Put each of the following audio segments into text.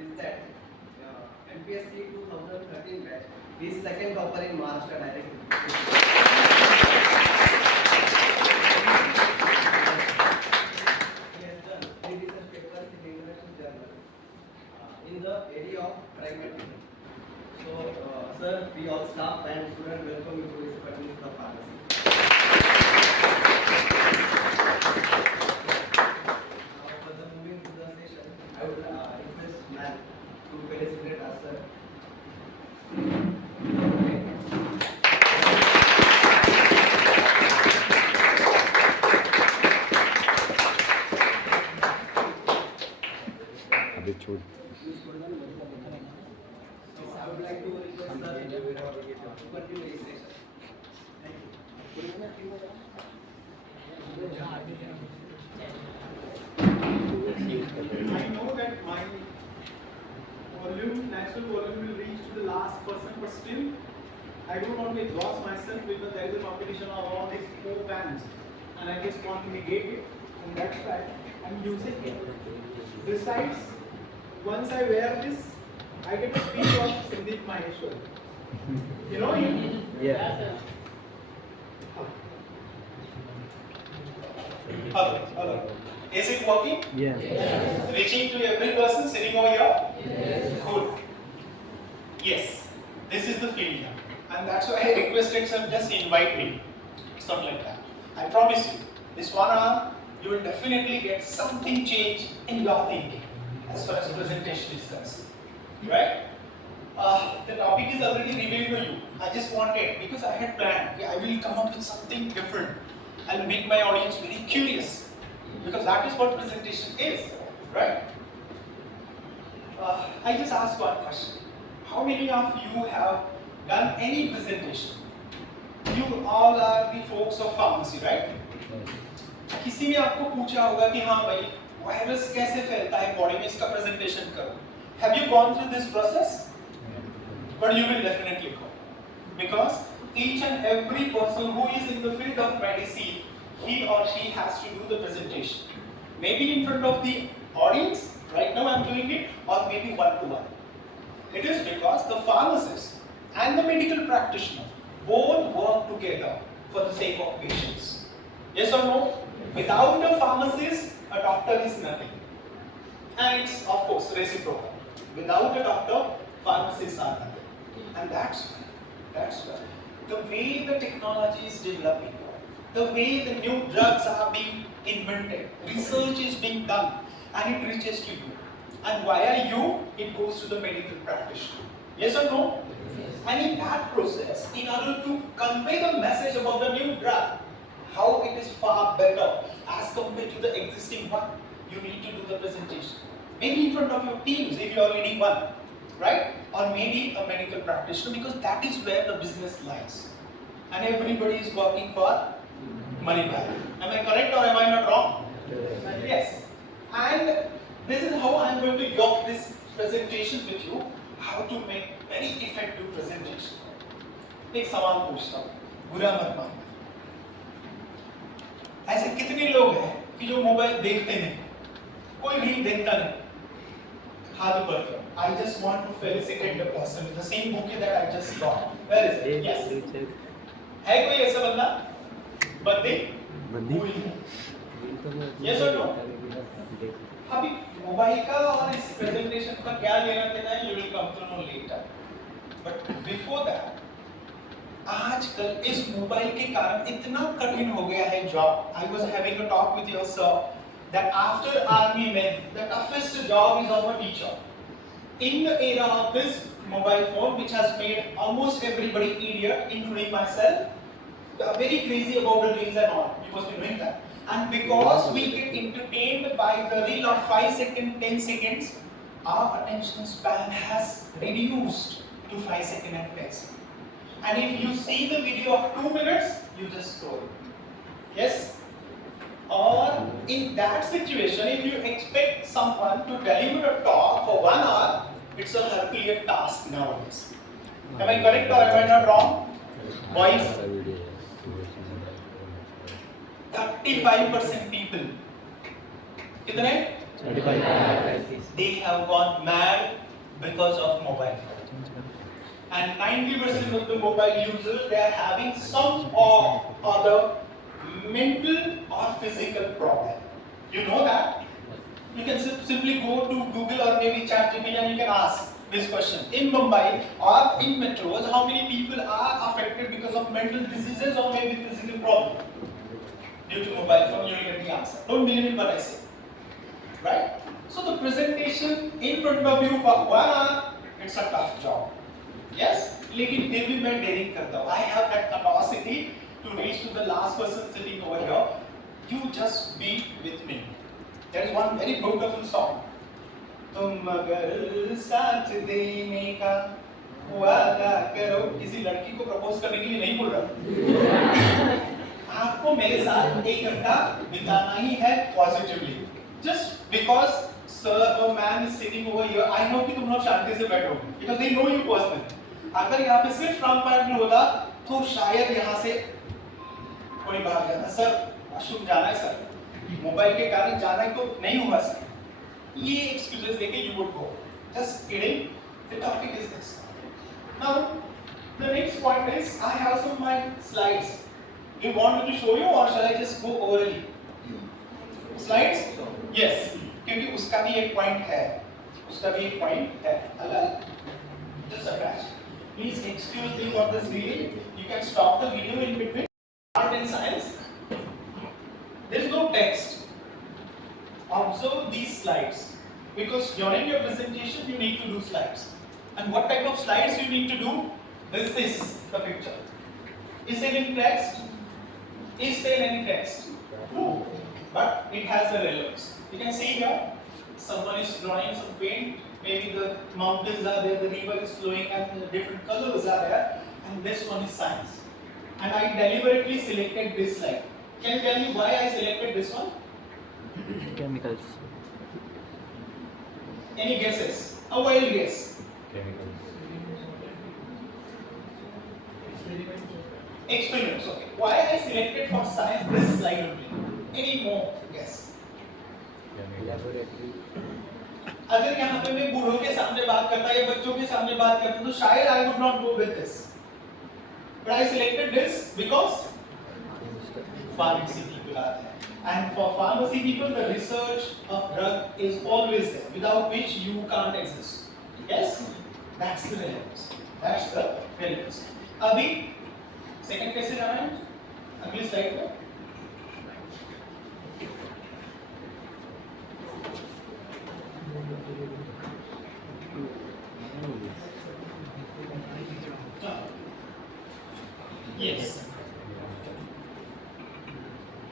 is that MPSC 2013 batch is second topper in Maharashtra directly. He has done 3 research papers in the international journal in the area of pragmatism. So, sir, we all staff and students welcome you to this Faculty of Pharmacy. Further moving to the session, I would request ma'am to felicitate us, sir. Okay. अभी छोड़ I would like to request sir to continue this session. Thank you. I know that my volume, natural volume will reach to the last person, but still, I don't want to exhaust myself because there is a competition of all these 4 fans, and I just want to negate it, and that's why I'm using it. Besides, once I wear this, I get a feel of Sandeep Maheshwar. You know him? Yeah. Hello. Is it working? Yeah. Reaching to every person sitting over here? Yes. Good. Yes. This is the field here. And that's why I requested some just invite me. It's not like that. I promise you, this 1 hour, you will definitely get something change in your thinking as far as presentation is concerned. Right? The topic is already revealed to you. I just wanted, because I had planned, okay, I will come up with something different. I'll make my audience very curious. Because that is what presentation is, right? I just asked one question. How many of you have done any presentation? You all are the folks of pharmacy, right? किसी ने आपको पूछा होगा कि हाँ भाई virus कैसे फैलता है बॉडी में इसका presentation करो. Have you gone through this process? But you will definitely go. Because each and every person who is in the field of medicine, he or she has to do the presentation. Maybe in front of the audience, right now I'm doing it, or maybe one-to-one. It is because the pharmacist and the medical practitioner both work together for the sake of patients. Yes or no? Without a pharmacist, a doctor is nothing. And it's of course reciprocal. Without a doctor, pharmacists are nothing. And that's why the way the technology is developing, the way the new drugs are being invented, research is being done, and it reaches to you. And via you, it goes to the medical practitioner. Yes or no? Yes. And in that process, in order to convey the message about the new drug, how it is far better as compared to the existing one, you need to do the presentation. Maybe in front of your teams if you are leading one, right? Or maybe a medical practitioner, because that is where the business lies. And everybody is working for money back. Am I correct or am I not wrong? Yes. And this is how I am going to yoke this presentation with you, how to make very effective presentation. एक सवाल पूछता हूँ, बुरा मत मानना. ऐसे कितने लोग हैं कि जो मोबाइल देखते नहीं, कोई रील देखता नहीं? हाथ ऊपर करो. I just want to felicitate the person with the same bouquet that I just got. Where is it? Yes. है कोई ऐसा बंदा? बंदी? Yes or no? अभी मोबाइल का और इस प्रेजेंटेशन का क्या लेना देना है, you will come to know later. But before that, आजकल इस मोबाइल के कारण इतना कठिन हो गया है job. I was having a talk with your sir that after army men, the toughest job is of a teacher. In the era of this mobile phone, which has made almost everybody idiot, including myself, they are very crazy about the reels and all. You must be doing that. And because we get entertained by the reel of 5 seconds, 10 seconds, our attention span has reduced to 5 seconds and 10 seconds. And if you see the video of 2 minutes, you just scroll. Yes? Or in that situation, if you expect someone to deliver a talk for 1 hour, it's a Herculean task nowadays. Am I correct or am I not wrong? Boys, 35% people. कितने? 35. they have gone mad because of mobile. And 90% of the mobile users, they are having some or other mental or physical problem. You know that? You can simply go to Google or maybe ChatGPT and you can ask this question. In Mumbai or in metros, how many people are affected because of mental diseases or maybe physical problem? Due to mobile phone, you will get the answer. Don't believe in what I say. Right? So the presentation in front of you for 1 hour, it's a tough job. Yes? लेकिन फिर भी मैं daring करता हूँ. I have that capacity to reach to the last person sitting over here. You just be with me. There is one very beautiful song. तुम अगर साथ देने का वादा करो. किसी लड़की को प्रपोज करने के लिए नहीं बोल रहा. आपको मेरे साथ एक घंटा बिताना ही है positively. Just because sir or man is sitting over here, I know कि तुम लोग शांति से बैठोगे because they know you personally. अगर यहाँ पे सिर्फ ट्रांसपेरेंट होता तो शायद यहाँ से कोई भाग जाता. सर वॉशरूम जाना है सर, मोबाइल के कारण जाना है तो नहीं हुआ सर. ये एक्सक्यूजेस देके you would go. Just kidding. The topic is this. Now the next point is I have some of my slides. Do you want me to show you or shall I just go orally? Slides? Yes. क्योंकि उसका भी एक point है. उसका भी एक point है. Just a crash. Please excuse me for this delay. You can stop the video in between. Art and science. There is no text. Observe these slides because during your presentation you need to do slides. And what type of slides you need to do? This is the picture. Is it in text? Is there any text? No. But it has a relevance. You can see here, someone is drawing some paint. Maybe the mountains are there, the river is flowing, and the different colors are there. And this one is science. And I deliberately selected this slide. Can you tell me why I selected this one? Chemicals. Any guesses? A wild guess. Chemicals. Experiments. Okay. Why I selected for science this slide only? Any more guess? Laboratory. अगर यहाँ पे मैं बूढ़ों के सामने बात करता या बच्चों के सामने बात करता तो शायद I would not go with this. But I selected this because pharmacy people are there. And for pharmacy people, the research of drug is always there, without which you can't exist. Yes? That's the relevance. That's the relevance. अभी second कैसे जाना है? अगली slide पे. Yes.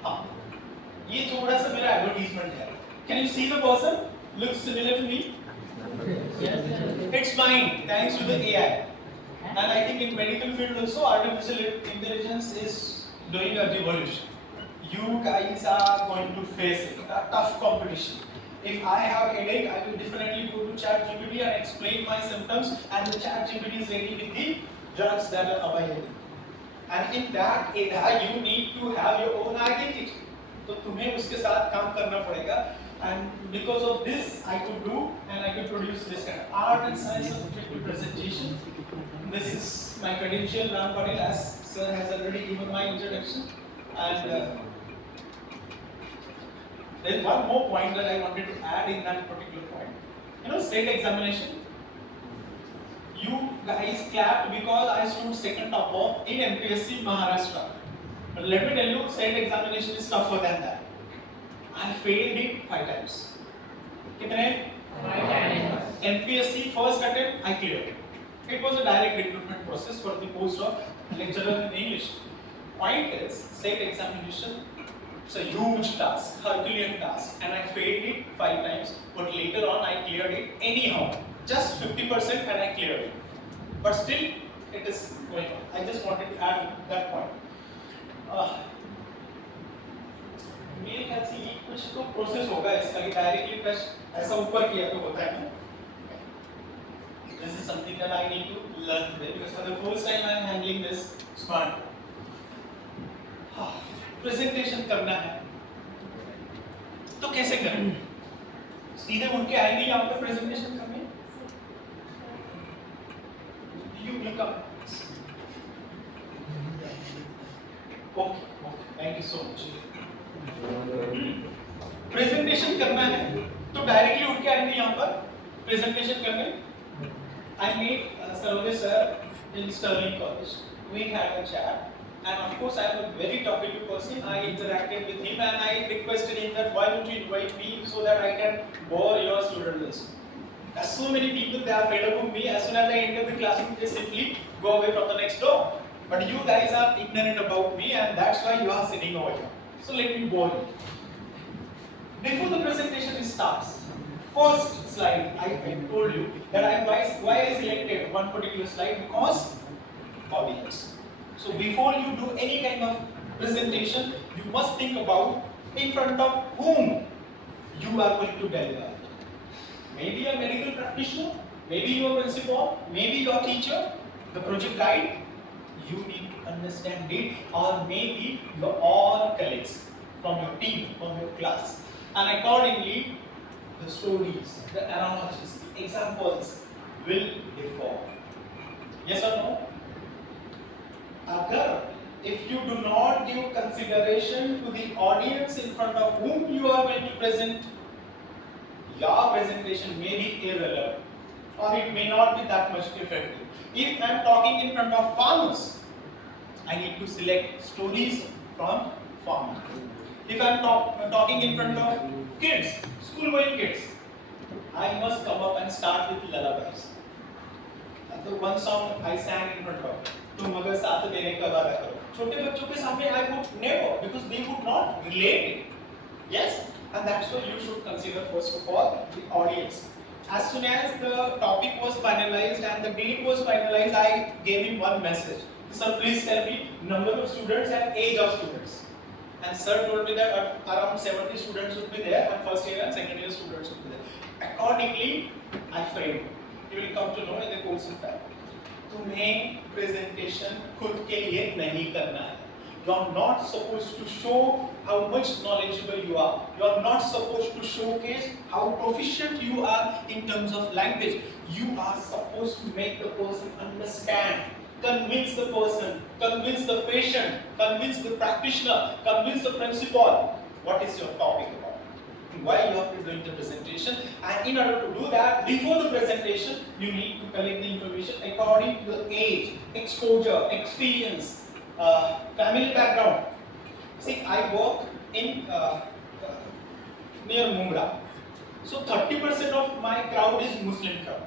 हाँ. ये थोड़ा सा मेरा advertisement है. Can you see the person? Looks similar to me. Yes. It's mine, thanks to the AI. And I think in medical field also, artificial intelligence is doing a revolution. You guys are going to face a tough competition. If I have headache, I will definitely go to ChatGPT and explain my symptoms, and the ChatGPT is ready with the drugs that are available. And in that era, you need to have your own identity. तो तुम्हें उसके साथ काम करना पड़ेगा. And because of this, I could do and I could produce this kind of art and science subject presentation. This is my credential, Ram Patel, as sir has already given my introduction. And there is one more point that I wanted to add in that particular point. You know, state examination. You guys clapped because I stood second top in MPSC Maharashtra. But let me tell you, state examination is tougher than that. I failed it 5 times. कितने? 5 times. MPSC first attempt I cleared it. It was a direct recruitment process for the post of lecturer in English. Point is, state examination, it's a huge task, Herculean task, and I failed it 5 times. But later on, I cleared it anyhow, just 50%, and I cleared it. But still, it is going on. I just wanted to add that point. मेरे ख्याल से ये कुछ तो process होगा इसका कि directly test ऐसा ऊपर किया तो होता है ना. This is something that I need to learn today because for the first time I am handling this smart. Presentation करना है तो कैसे करें? सीधे उठ के आएंगे यहाँ पे प्रेजेंटेशन करने? You come. Okay, thank you so much. Presentation करना है तो डायरेक्टली उठ के आएंगे यहाँ पर प्रेजेंटेशन करने? I met Sarvade sir in Sterling College. We had a chat. And of course, I am a very talkative person. I interacted with him and I requested him that why don't you invite me so that I can bore your student list. As so many people, they are fed up of me. As soon as I enter the classroom, they simply go away from the next door. But you guys are ignorant about me and that's why you are sitting over here. So let me bore you. Before the presentation starts, first slide, I told you that why I selected one particular slide because audience. So before you do any kind of presentation, you must think about in front of whom you are going to deliver. Maybe a medical practitioner, maybe your principal, maybe your teacher, the project guide. You need to understand it, or maybe your all colleagues from your team, from your class, and accordingly, the stories, the analogies, the examples will differ. Yes or no? Agar, if you do not give consideration to the audience in front of whom you are going to present, your presentation may be irrelevant or it may not be that much effective. If I am talking in front of farmers, I need to select stories from farmers. If I am talking in front of kids, school-going kids, I must come up and start with lullabies. And the one song I sang in front of, तुम अगर साथ देने का वादा करो, छोटे बच्चों के सामने I would never, because they would not relate it. Yes, and that's why you should consider first of all the audience. As soon as the topic was finalized and the date was finalized, I gave him one message. Sir, please tell me number of students and age of students. And sir told me that around 70 students would be there, and first year and second year students would be there. Accordingly, I framed. You will come to know in the course of time. तुम्हें presentation खुद के लिए नहीं करना है. You are not supposed to show how much knowledgeable you are. You are not supposed to showcase how proficient you are in terms of language. You are supposed to make the person understand, convince the person, convince the patient, convince the practitioner, convince the principal what is your topic about. Why you are doing the presentation, and in order to do that, before the presentation, you need to collect the information according to the age, exposure, experience, family background. See, I work in near Mumra, so 30% of my crowd is Muslim crowd.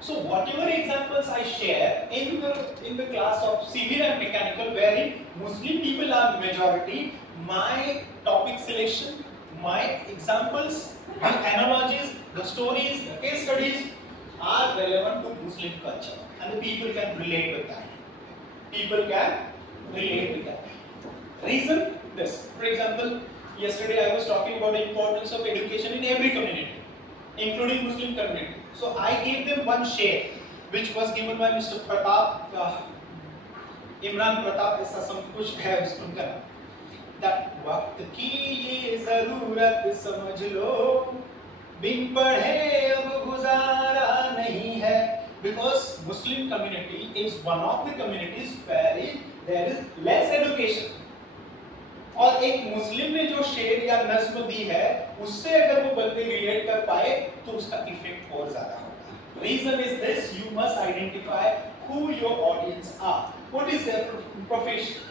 So whatever examples I share in the class of civil and mechanical, wherein Muslim people are majority, my topic selection, my examples, the analogies, the stories, the case studies are relevant to Muslim culture, and the people can relate with that. People can relate with that. Reason this. For example, yesterday I was talking about the importance of education in every community, including Muslim community. So I gave them one share, which was given by Mr. Pratap, Imran Pratap, ऐसा सब कुछ है उनका नाम. That वक्त की ये ज़रूरत समझ लो, बिन पढ़े अब गुजारा नहीं है. Because Muslim community is one of the communities where there is less education. और एक मुस्लिम ने जो शेर या नज़्म दी है, उससे अगर वो बंदे रिलेट कर पाए तो उसका इफेक्ट और ज्यादा होगा. Reason is this: you must identify who your audience are. What is their profession?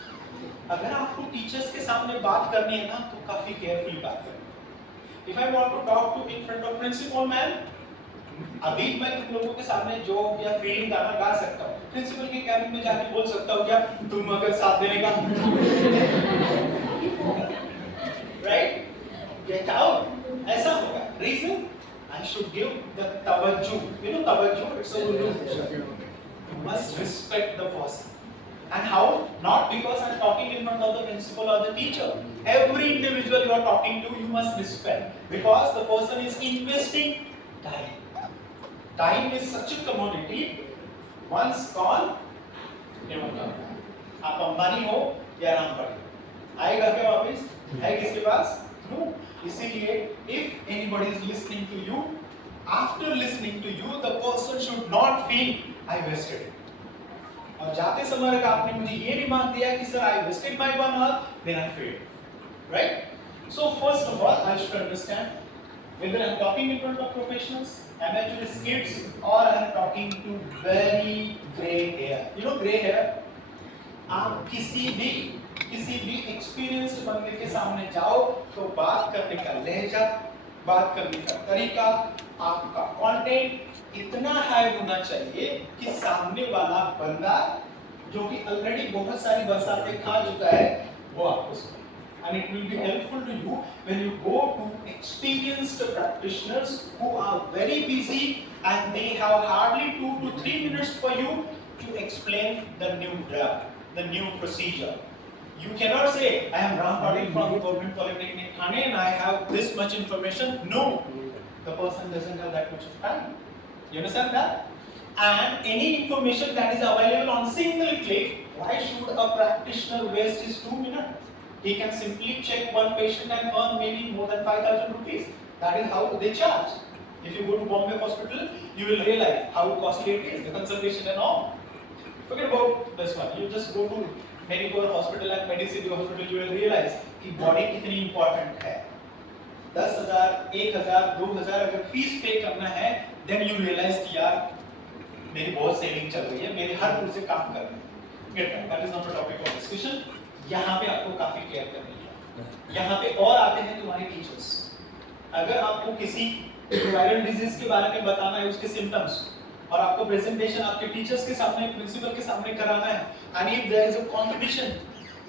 अगर आपको टीचर्स के सामने बात करनी है ना, तो काफी केयरफुली बात करें. If I want to talk to in front of principal man, अभी मैं तुम लोगों के सामने जोक या फीलिंग गाना गा सकता हूँ. प्रिंसिपल के कैबिन में जाके बोल सकता हूँ क्या, तुम अगर साथ देने का, right? Get out. ऐसा होगा. Reason? I should give the tawajjuh. You know tawajjuh? It's a Urdu. You must respect the person. And how? Not because I'm talking in front of the principal or the teacher. Every individual you are talking to, you must respect, because the person is investing time. Time is such a commodity. Once gone, never come. आप अंबानी हो या रामपाल, आएगा क्या वापस? है किसके पास? No. इसीलिए if anybody is listening to you, after listening to you, the person should not feel I wasted it. और जाते समय अगर आपने मुझे ये रिमार्क दिया कि sir I wasted my 1 hour, then I failed. Right? So first of all, I should understand whether I'm talking in front of professionals, amateurs, kids, or I'm talking to very gray hair. You know gray hair? आप किसी भी experienced बंदे के सामने जाओ तो बात करने का लहजा, बात करने का तरीका, आपका कंटेंट इतना हाई होना चाहिए कि सामने वाला बंदा जो कि ऑलरेडी बहुत सारी बरसातें खा चुका है वो आपको सुने. And it will be helpful to you when you go to experienced practitioners who are very busy and they have hardly 2 to 3 minutes for you to explain the new drug, the new procedure. You cannot say, I am Ram Patil from Government Polytechnic Thane and I have this much information. No, the person doesn't have that much of time. You understand that? And any information that is available on single click, why should a practitioner waste his 2 minutes? He can simply check one patient and earn maybe more than 5,000 rupees. That is how they charge. If you go to Bombay Hospital, you will realize how costly it is, the consultation and all. Forget about this one. You just go to Medicore Hospital and Medicity Hospital, you will realize कि body कितनी important है. 10,000, 1,000, 2,000 अगर fees पे करना है, then you realize कि यार मेरी बहुत सेविंग चल रही है, मेरे हर पुर से काम कर रहे हैं. Get that? That is not the topic of discussion. यहाँ पे आपको काफी केयर करनी है. यहाँ पे और आते हैं तुम्हारे टीचर्स. अगर आपको किसी वायरल डिजीज के बारे में बताना है, उसके सिम्टम्स, और आपको प्रेजेंटेशन आपके टीचर्स के सामने, प्रिंसिपल के सामने कराना है, and if there is a competition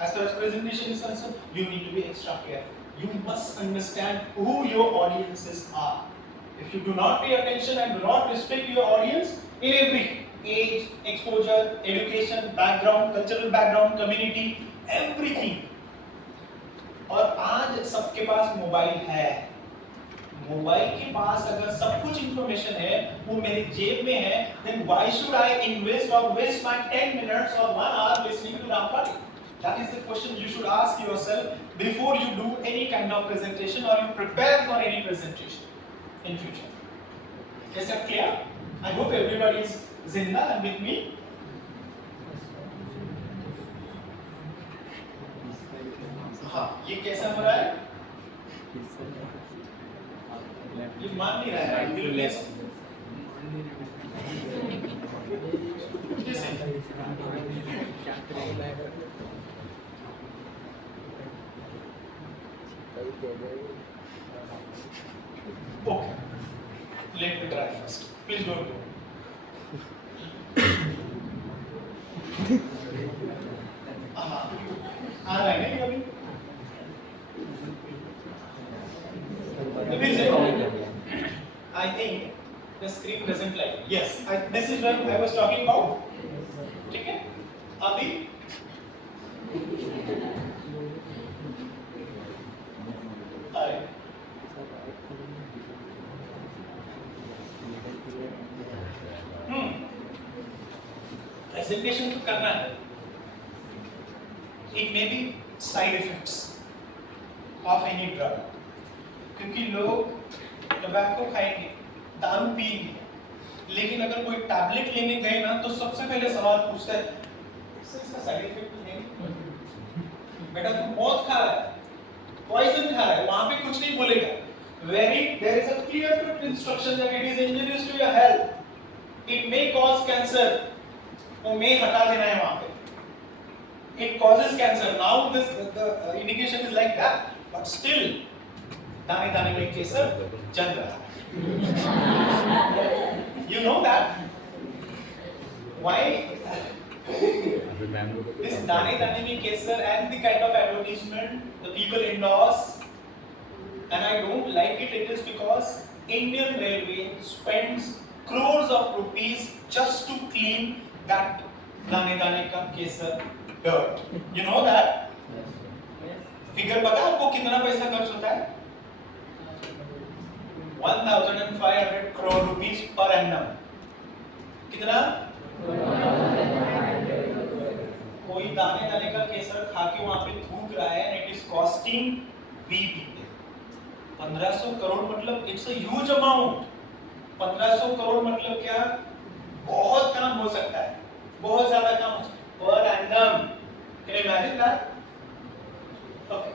as far as presentation is concerned, you need to be extra careful. You must understand who your audiences are. If you do not pay attention and do not respect your audience in every age, exposure, education, background, cultural background, community, everything. और आज सबके पास mobile है. Mobile के पास अगर सब कुछ information है, वो मेरे जेब में है, then why should I invest or waste my 10 minutes or 1 hour listening to Ram Patil? That is the question you should ask yourself before you do any kind of presentation or you prepare for any presentation in future. Is that clear? I hope everybody is zinda and with me. हाँ, ये कैसा हो रहा है? ये मान नहीं रहा है. Okay. Let me try first. Please don't go. हाँ, आ रहा है क्या अभी? I think the screen doesn't like it. Yes, this is what I was talking about. ठीक है? अभी प्रेजेंटेशन तो करना है. It may be side effects of any drug. क्योंकि लोग टबैको खाएंगे, दारू पिएंगे, लेकिन अगर कोई टैबलेट लेने गए ना तो सबसे पहले सवाल पूछता है इसका साइड इफेक्ट तो नहीं? बेटा तू मौत खा रहा है, पॉइजन खा रहा है, वहां पे कुछ नहीं बोलेगा. there is a clear cut instruction that it is injurious to your health, it may cause cancer. वो may हटा देना है वहां पे. It causes cancer. Now the indication is like that, but still दाने दाने में केसर जल रहा है. You know that? Why? This दाने दाने में केसर and the kind of advertisement the people endorse, and I don't like it. It is because Indian Railway spends crores of rupees just to clean that दाने दाने का केसर dirt. You know that? Figure पता है आपको कितना पैसा खर्च होता है? 1,500 crore rupees per annum. कितना? कोई दाने दाने का केसर खा के वहां पे थूक रहा है and it is costing we people. 1500 crore मतलब it's a huge amount. 1500 crore मतलब क्या, बहुत काम हो सकता है, बहुत ज्यादा काम हो सकता है per annum. Can you imagine that? Okay,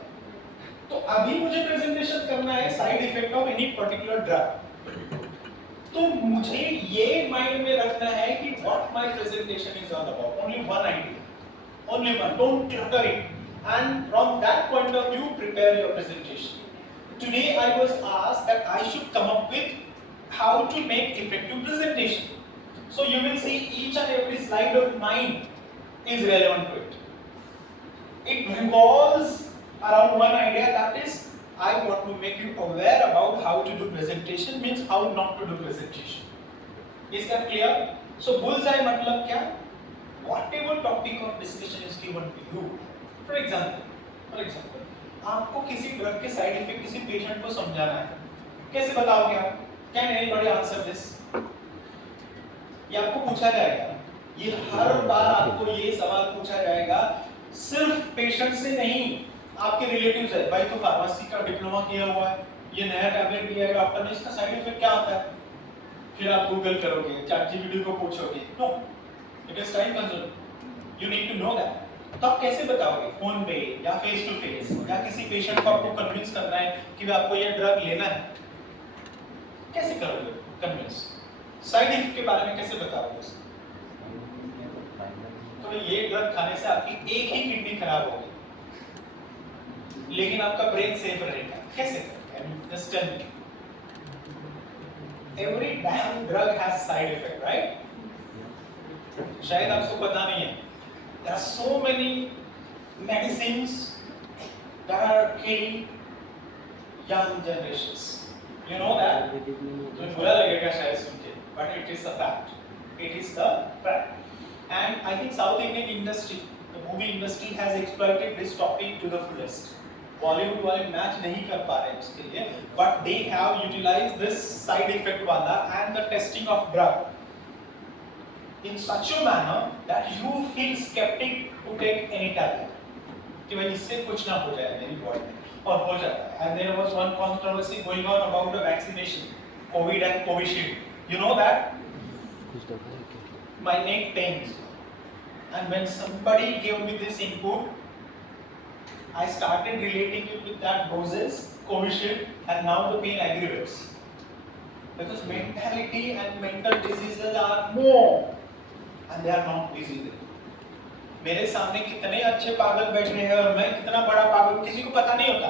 तो अभी मुझे प्रेजेंटेशन करना है side effect of any particular drug. तो मुझे ये माइंड में रखना है कि what my presentation is all about, only one idea, only one, don't clutter it, and from that point of view prepare your presentation. Today I was asked that I should come up with how to make effective presentation. So you will see each and every slide of mine is relevant to it. It revolves around one idea, that is I want to make you aware about how to do presentation, means how not to do presentation. Is that clear? So bullseye मतलब क्या? Whatever topic of discussion is given to you. For example, आपको किसी drug के side effect किसी patient को समझाना है, कैसे बताओगे आप? Can anybody answer this? ये आपको पूछा जाएगा, ये हर बार आपको ये सवाल पूछा जाएगा, सिर्फ पेशेंट से नहीं, आपके रिलेटिव्स है, भाई तो फार्मेसी का डिप्लोमा किया हुआ है, ये नया टैबलेट दिया है डॉक्टर ने, इसका साइड इफेक्ट क्या होता है? फिर आप गूगल करोगे, चैट जीपीटी को पूछोगे, no, it is time consuming, you need to know that. तो आप कैसे बताओगे? फोन पे या फेस टू फेस, या किसी पेशेंट को आपको कन्विंस करना है कि आपको ये ड्रग लेना है, कैसे करोगे कन्विंस? साइड इफेक्ट के बारे में कैसे बताओगे? तो ये ड्रग खाने से आपकी एक ही किडनी खराब होगी, लेकिन आपका ब्रेन सेफ रहेगा, कैसे करोगे? Just tell me. Every damn drug has side effect, right? शायद आपको पता नहीं है, there are so many medicines that are killing young generations. You know that? तुम्हें बुरा लगेगा शायद सुन के, but it is a fact. It is the fact. And I think South Indian industry, the movie industry has exploited this topic to the fullest. Bollywood वाले match नहीं कर पा रहे उसके लिए, but they have utilized this side effect वाला and the testing of drug in such a manner that you feel skeptic to take any tablet कि भाई इससे कुछ ना हो जाए मेरी बॉडी में, और हो जाता है। And there was one controversy going on about the vaccination, COVID and Covishield. You know that? My neck pains, and when somebody gave me this input, I started relating it with that doses, Covishield, and now the pain aggravates. Because mentality and mental diseases are more, and they are not visible. मेरे सामने कितने अच्छे पागल बैठे हैं और मैं कितना बड़ा पागल, किसी को पता नहीं होता.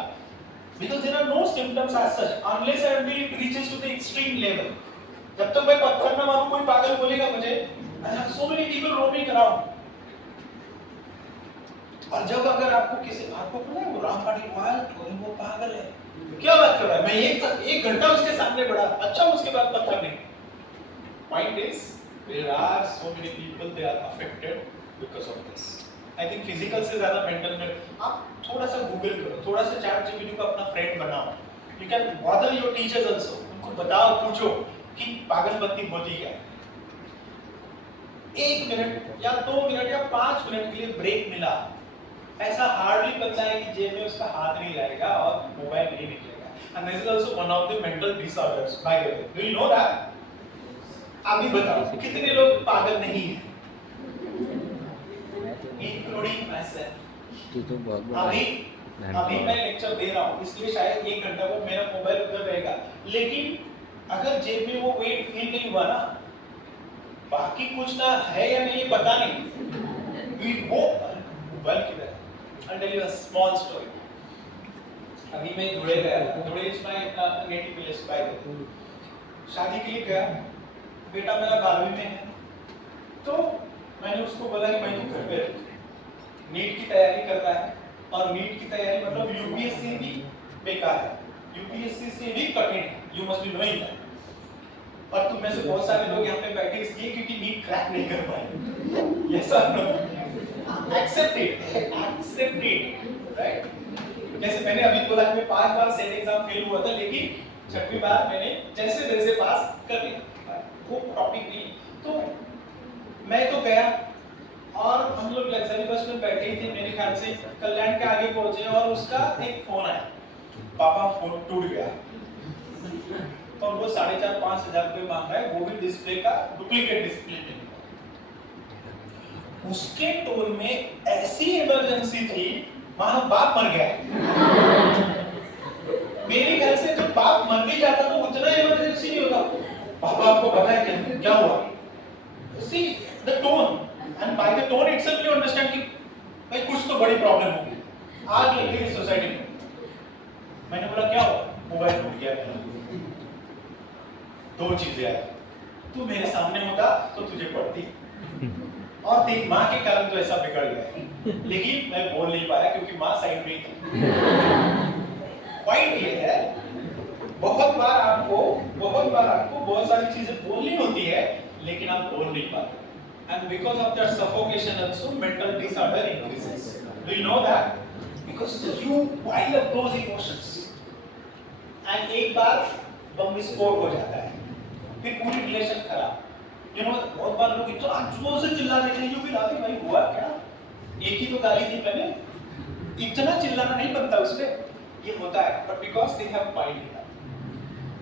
Because there are no symptoms as such, unless and until it reaches to the extreme level. जब तक मैं पत्थर न मारूं कोई पागल बोलेगा मुझे. I have so many people roaming around. और जब अगर आपको किसी, आपको पता है वो रामपाटी वो पागल है, क्या बात कर रहा है, मैं एक घंटा उसके सामने बढ़ा, अच्छा उसके बाद पत्थर नहीं. Point is, there are so many people they are affected because of this. I think physical से ज़्यादा mental में, आप थोड़ा सा गूगल करो, थोड़ा सा चैट जीपीटी को अपना फ्रेंड बनाओ. You can bother your teachers also, उनको बताओ, पूछो कि पागलपंती होती क्या है. 1 मिनट या 2 मिनट या 5 मिनट के लिए ब्रेक मिला, ऐसा हार्डली बनता है कि जेब में उसका हाथ नहीं जाएगा और मोबाइल नहीं निकलेगा. And this is also one of the mental disorders, by the way. Do you know that? अभी बताओ कितने लोग पागल नहीं हैं? Including myself. अभी मैं लेक्चर दे रहा हूँ, इसलिए शायद 1 घंटा को मेरा मोबाइल उधर रहेगा, लेकिन अगर जेब में वो वेट फील नहीं हुआ ना, बाकी कुछ ना है या नहीं पता नहीं, वो मोबाइल किधर है? I'll tell you a small story. अभी मैं धुले गया, धुले is my native place by the way. शादी के लिए गया, बेटा मेरा 12वीं में है, तो मैंने उसको बोला कि मैं घर पे नीट की तैयारी कर रहा है, और नीट की तैयारी मतलब यूपीएससी भी बेकार है, यूपीएससी से भी कठिन है, you must be knowing that. और तुम में से बहुत सारे लोग यहाँ पे बैठे इसलिए क्योंकि नीट क्रैक नहीं कर पाए. Yes or no? Accept it, right? जैसे मैंने अभी बोला कि मैं 5 बार सेट एग्जाम फेल हुआ था, लेकिन 6वीं बार मैंने जैसे तैसे पास कर लिया. वो टॉपिक नहीं. तो मैं तो गया और हम लोग लग्जरी बस में बैठे थे, मेरे ख्याल से कल्याण के आगे पहुंचे और उसका एक फोन आया. पापा फोन टूट गया, और वो 4,500-5,000 रुपये मांग रहा है, वो भी डिस्प्ले का डुप्लीकेट डिस्प्ले में। उसके टोन में ऐसी इमरजेंसी थी मानो बाप मर गया। मेरे ख्याल से जब बाप मर भी जाता तो उतना इमरजेंसी नहीं होता। पापा आपको पता है क्या हुआ? See the tone, and by the tone itself you understand कि भाई कुछ तो बड़ी प्रॉब्लम होगी, आग लग गई सोसाइटी में। मैंने बोला क्या हुआ? मोबाइल टूट गया। दो चीजें आई, तू मेरे सामने होता तो तुझे पड़ती, और तेरी माँ के कारण तो ऐसा बिगड़ गया, लेकिन मैं बोल नहीं पाया क्योंकि माँ साइड में ही थी। पॉइंट ये है, बहुत बार आपको बहुत सारी चीजें बोलनी होती है, लेकिन आप बोल नहीं पाते। And because of that suffocation also mental disorder increases. Do you know that? Because you pile up those emotions. And एक बार बम विस्फोट हो जाता है, फिर पूरी रिलेशन खराब। You know, बहुत बार लोग इतना जोर से चिल्ला रहे हैं, you will आगे भाई हुआ क्या? एक ही तो गाली दी मैंने, इतना चिल्लाना नहीं बनता उसपे, ये होता है, but because they have piled it up.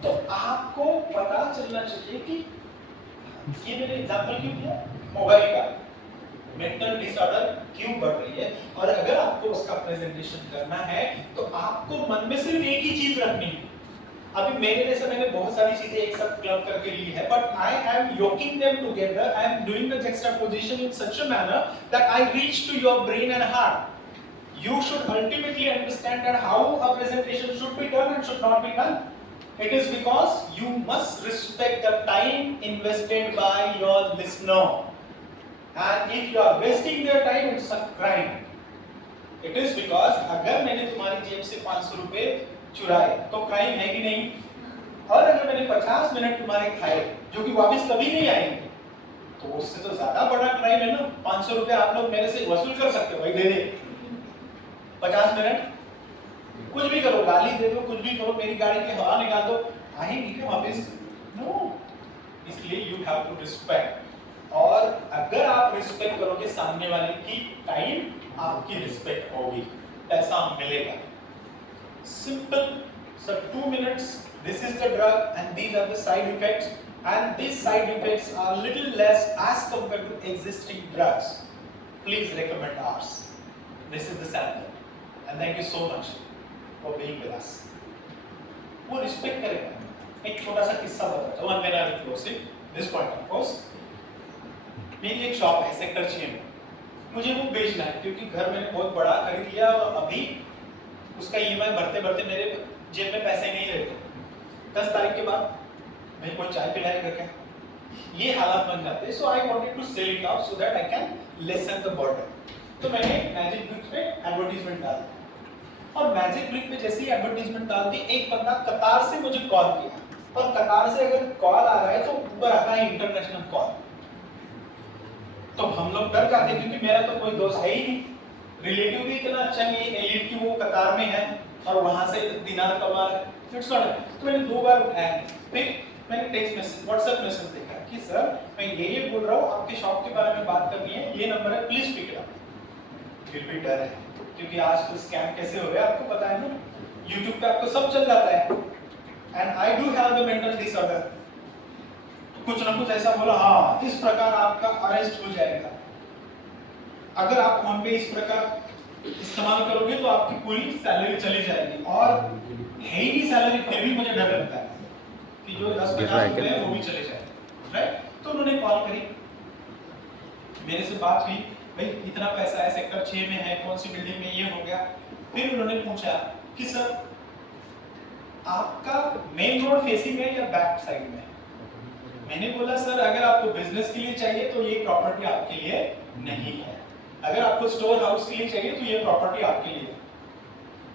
तो आपको पता चलना चाहिए कि ये मैंने एग्जांपल क्यों दिया, मोबाइल का मेंटल डिसऑर्डर क्यों बढ़ रही है, और अगर आपको उसका प्रेजेंटेशन करना है तो आपको मन में सिर्फ एक ही चीज रखनी है। अभी मेरे जैसे मैंने बहुत सारी चीजें एक साथ क्लब करके ली है, but I am योकिंग them together, I am doing the juxtaposition in such a manner that I reach to your brain and heart. You should ultimately understand that how a presentation should be done and should not be done. It is because you must respect the time invested by your listener. And if you are wasting their time, it's a crime. It is because अगर मैंने तुम्हारी जेब से 500 रुपए चुराए तो crime है कि नहीं? और अगर मैंने 50 मिनट तुम्हारे खाए जो कि वापस कभी नहीं आएंगे, तो उससे तो ज्यादा बड़ा क्राइम है ना। 500 रुपए आप लोग मेरे से वसूल कर सकते हो, भाई दे दे। 50 मिनट कुछ भी करो, गाली दे दो, कुछ भी करो, मेरी गाड़ी की हवा निकाल दो, आएंगी क्या वापस? नो। इसलिए यू हैव टू रिस्पेक्ट, और अगर आप रिस्पेक्ट करोगे सामने वाले की, टाइम आपकी रिस्पेक्ट होगी, पैसा मिलेगा। Simple sir, 2 minutes, this is the drug and these are the side effects, and these side effects are little less as compared to existing drugs. Please recommend ours. This is the sample, and thank you so much for being with us. वो respect करेगा। एक छोटा सा किस्सा बताता हूँ, and then I will close it. This point of course, मेरी एक शॉप है सेक्टर 6 में, मुझे वो बेचना है क्योंकि घर मैंने बहुत बड़ा खरीद लिया और अभी उसका ईएमआई भरते भरते मेरे जेब में पैसे नहीं रहते। 10 तारीख के बाद मैं कोई चाय पिलाएगा क्या, ये हालात बन जाते हैं। So I wanted to sell it out so that I can lessen the burden. तो मैंने मैजिक ब्रिक पे एडवर्टाइजमेंट डाला, और मैजिक ब्रिक पे जैसे ही एडवर्टाइजमेंट डालती, एक बंदा कतार से मुझे कॉल किया, और कतार से अगर कॉल आ रहा है तो ऊपर आता है इंटरनेशनल कॉल। तो हम लोग डर जाते क्योंकि मेरा तो कोई दोस्त है ही नहीं, रिलेटिव भी इतना अच्छा नहीं है, एलिट की वो कतार में है और वहां से दिनार कमा रहा है। It's not. तो मैंने 2 बार उठाया, फिर मैंने टेक्स्ट मैसेज, व्हाट्सएप मैसेज देखा कि सर मैं ये बोल रहा हूँ, आपके शॉप के बारे में बात करनी है, ये नंबर है, प्लीज पिक इट अप। फिर भी डर है क्योंकि आजकल स्कैम कैसे हो रहे हैं आपको पता है ना, YouTube पे आपको सब चल जाता है। And I do have the mental disorder. कुछ ना कुछ ऐसा बोला, हाँ इस प्रकार आपका अरेस्ट हो जाएगा, अगर आप फोन पे इस प्रकार इस्तेमाल करोगे तो आपकी पूरी सैलरी चली जाएगी, और है ही नहीं सैलरी, फिर भी मुझे डर लगता है कि जो 10-50 रुपए है वो भी चले जाए, राइट? तो उन्होंने कॉल करी, मेरे से बात हुई, भाई इतना पैसा है, सेक्टर 6 में है, कौन सी बिल्डिंग में, ये हो गया। फिर उन्होंने पूछा कि सर आपका मेन रोड फेसिंग है या बैक साइड में? मैंने बोला सर अगर आपको बिजनेस के लिए चाहिए तो ये प्रॉपर्टी आपके लिए नहीं है, अगर आपको स्टोर हाउस के लिए चाहिए तो ये प्रॉपर्टी आपके लिए है।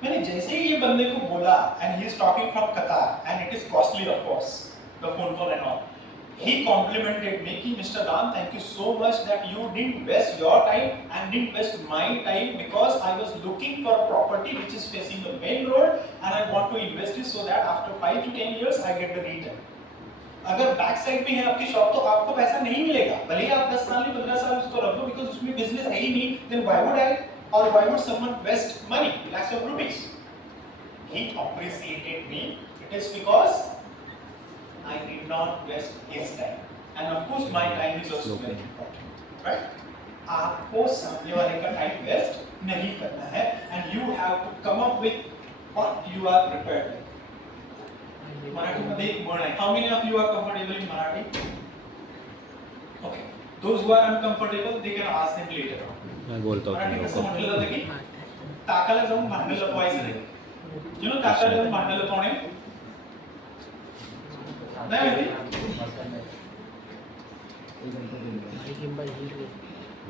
मैंने जैसे ही ये बंदे को बोला, and he is talking from Qatar and it is costly of course the phone call and all, he complimented me कि Mr. Ram, thank you so much that you didn't waste your time and didn't waste my time, because I was looking for a property which is facing the main road and I want to invest it so that after 5 to 10 years I get the return. अगर back side में है आपकी shop तो आपको पैसा नहीं मिलेगा, भले ही आप 10 साल में 15 साल उसको रख दो, बिकॉज़ उसमें बिजनेस है ही नहीं, then why would I or why would someone waste money, lakhs of rupees? he appreciated me. It is because I did not waste his time. And of course, my time is also very important, right? आपको सामने वाले का time waste नहीं करना है, and you have to come up with what you are prepared with. मराठीमध्ये एक म्हण आहे. How many of you are comfortable in Marathi? Okay. Those who are uncomfortable, they can ask them later on. मैं बोलता हूँ मराठी तुम कसं लोगों म्हटलं जातं की ताकाला जाऊन भांडं लपवायचं नाही. You know ताकाला जाऊन भांडं लपवणे? नाही माहिती?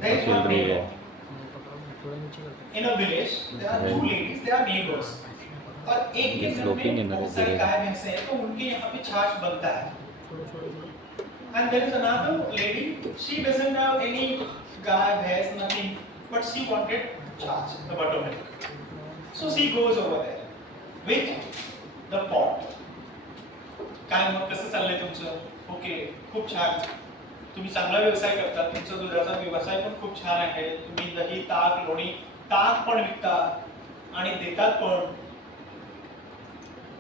There is one neighbor. In a village, there are two ladies, they are neighbors. और एक के घर में बहुत सारी गाय भैंसे हैं, तो उनके यहाँ पे छाछ बनता है. And there is another lady, she doesn't have any गाय भैंस, nothing, but she wanted छाछ, the buttermilk. So she goes over there with the pot. काय मग कसं चाललंय तुमचं? ओके, खूप छान. तुम्ही चांगला व्यवसाय करता, तुमचा दुधाचा व्यवसाय पण खूप छान आहे. तुम्ही दही, ताक, लोणी, ताक पण विकता आणि देतात पण.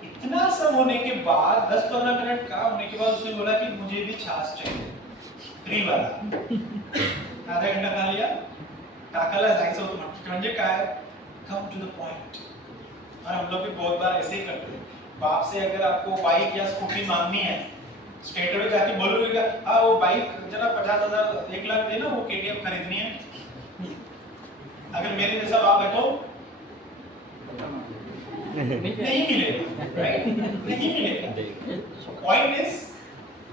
इतना सब होने के बाद 10-15 मिनट काम होने के बाद उसने बोला कि मुझे भी छाछ चाहिए, फ्री वाला. आधा घंटा खा लिया, ताकाला जायचं होतं म्हणजे काय, कम टू द पॉइंट. और हम लोग भी बहुत बार ऐसे ही करते हैं. बाप से अगर आपको बाइक या स्कूटी मांगनी है, स्टेट में जाके बोलोगे हाँ वो बाइक जरा 50,000 1 लाख देना, वो KTM खरीदनी है. अगर मेरे जैसा बाप है तो नहीं मिलेगा, राइट? नहीं मिलेगा. Point is,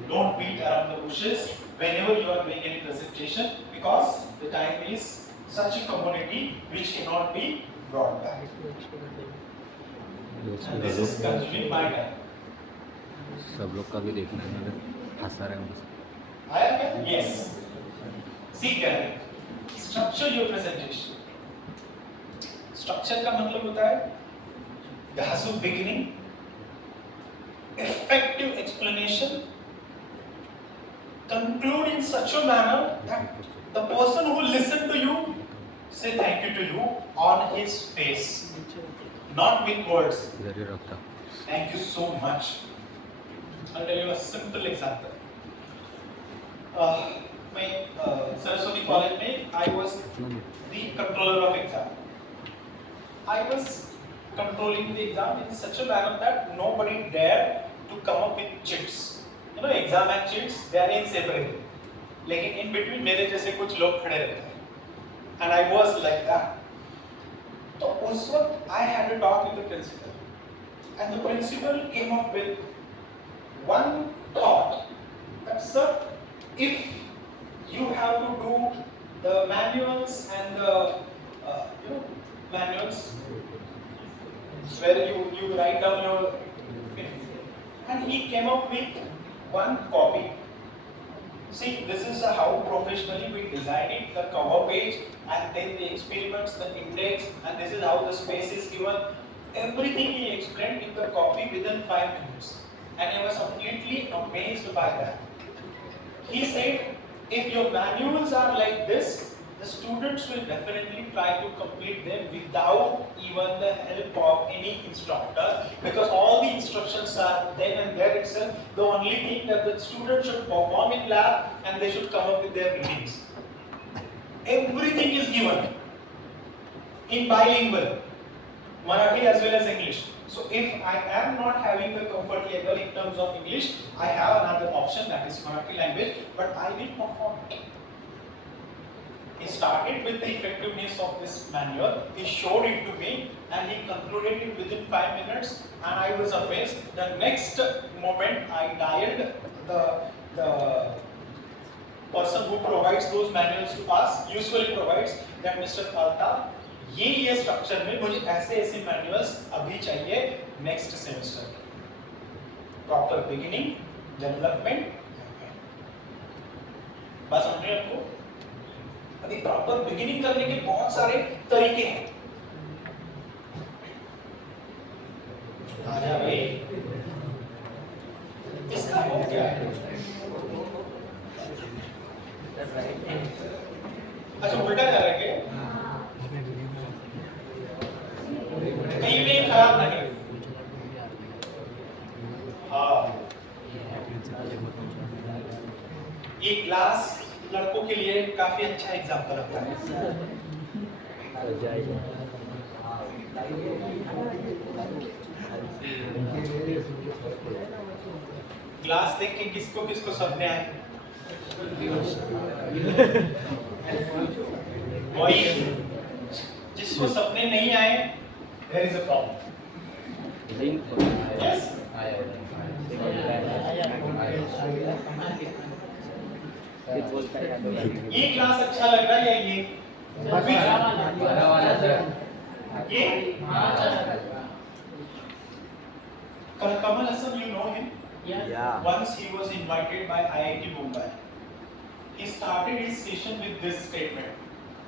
don't beat around the bushes whenever you are doing any presentation, because the time is such a commodity which cannot be brought back. And this is consuming my time. सब लोग का भी देखना है ना, हंसा रहे हैं. आया क्या? Yes. See क्या है? Structure your presentation. Structure का मतलब होता है धासु beginning, effective explanation, conclude in such a manner that the person who listen to you say thank you to you on his face, not with words. इधर ही रखता. Thank you so much. I'll tell you a simple example. My Saraswati College में I was the controller of exam. I was controlling the exam in such a manner that nobody dared to come up with cheats. You know, exam and cheats, they are inseparable. लेकिन in between मेरे जैसे कुछ लोग खड़े रहते हैं. And I was like that. तो उस वक्त I had a talk with the principal. And the principal came up with one thought that, sir, if you have to do the manuals and the manuals where you write down your, and he came up with one copy. See, this is how professionally we design it, the cover page, and then the experiments, the index, and this is how the space is given. Everything he explained in the copy within 5 minutes. And I was completely amazed by that. He said, if your manuals are like this, the students will definitely try to complete them without even the help of any instructor, because all the instructions are then and there itself. The only thing that the students should perform in lab and they should come up with their readings. Everything is given in bilingual, Marathi as well as English. So if I am not having the comfort level in terms of English, I have another option, that is Marathi language, but I will perform it. He started with the effectiveness of this manual, he showed it to me, and he concluded it within 5 minutes, and I was amazed. The next moment I dialed the person who provides those manuals to us, usually provides, that Mr. Altaf, ये structure में मुझे ऐसे ऐसे manuals अभी चाहिए next semester. Proper beginning, development, बात समझ रहे हैं आपको? अभी प्रॉपर बिगिनिंग करने के बहुत सारे तरीके हैं. आजा भाई, इसका हो क्या है? अच्छा उल्टा जा रहा है क्या? कहीं भी खराब नहीं. ये क्लास लड़कों के लिए काफी अच्छा एग्जाम्पल होता है। क्लास देख के किसको किसको सपने आए? वही जिसको सपने नहीं आए, there is a problem. Yes? ये क्लास अच्छा लग रहा है या ये? ये? Kamal Hassan, you know him? Yeah. Once he was invited by IIT Mumbai. He started his session with this statement.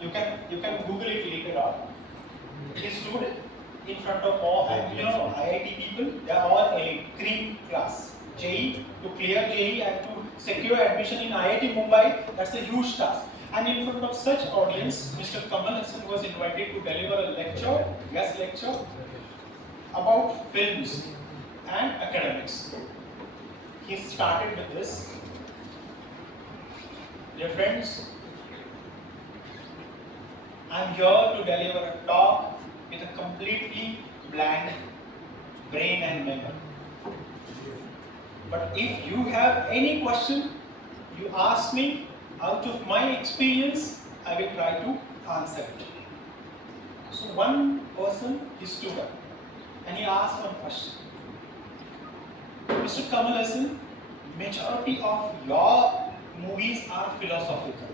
You can Google it later on. He stood in front of all, and you know, IIT people, they are all elite, cream class. JEE, to clear JEE and to secure admission in IIT Mumbai, that's a huge task. And in front of such audience, Mr. Kamal Hassan was invited to deliver a lecture, guest lecture, about films and academics. He started with this. Dear friends, I'm here to deliver a talk with a completely blank brain and memory. But if you have any question, you ask me, out of my experience, I will try to answer it. So one person, he stood up and he asked one question. Mr. Kamal Hassan, majority of your movies are philosophical.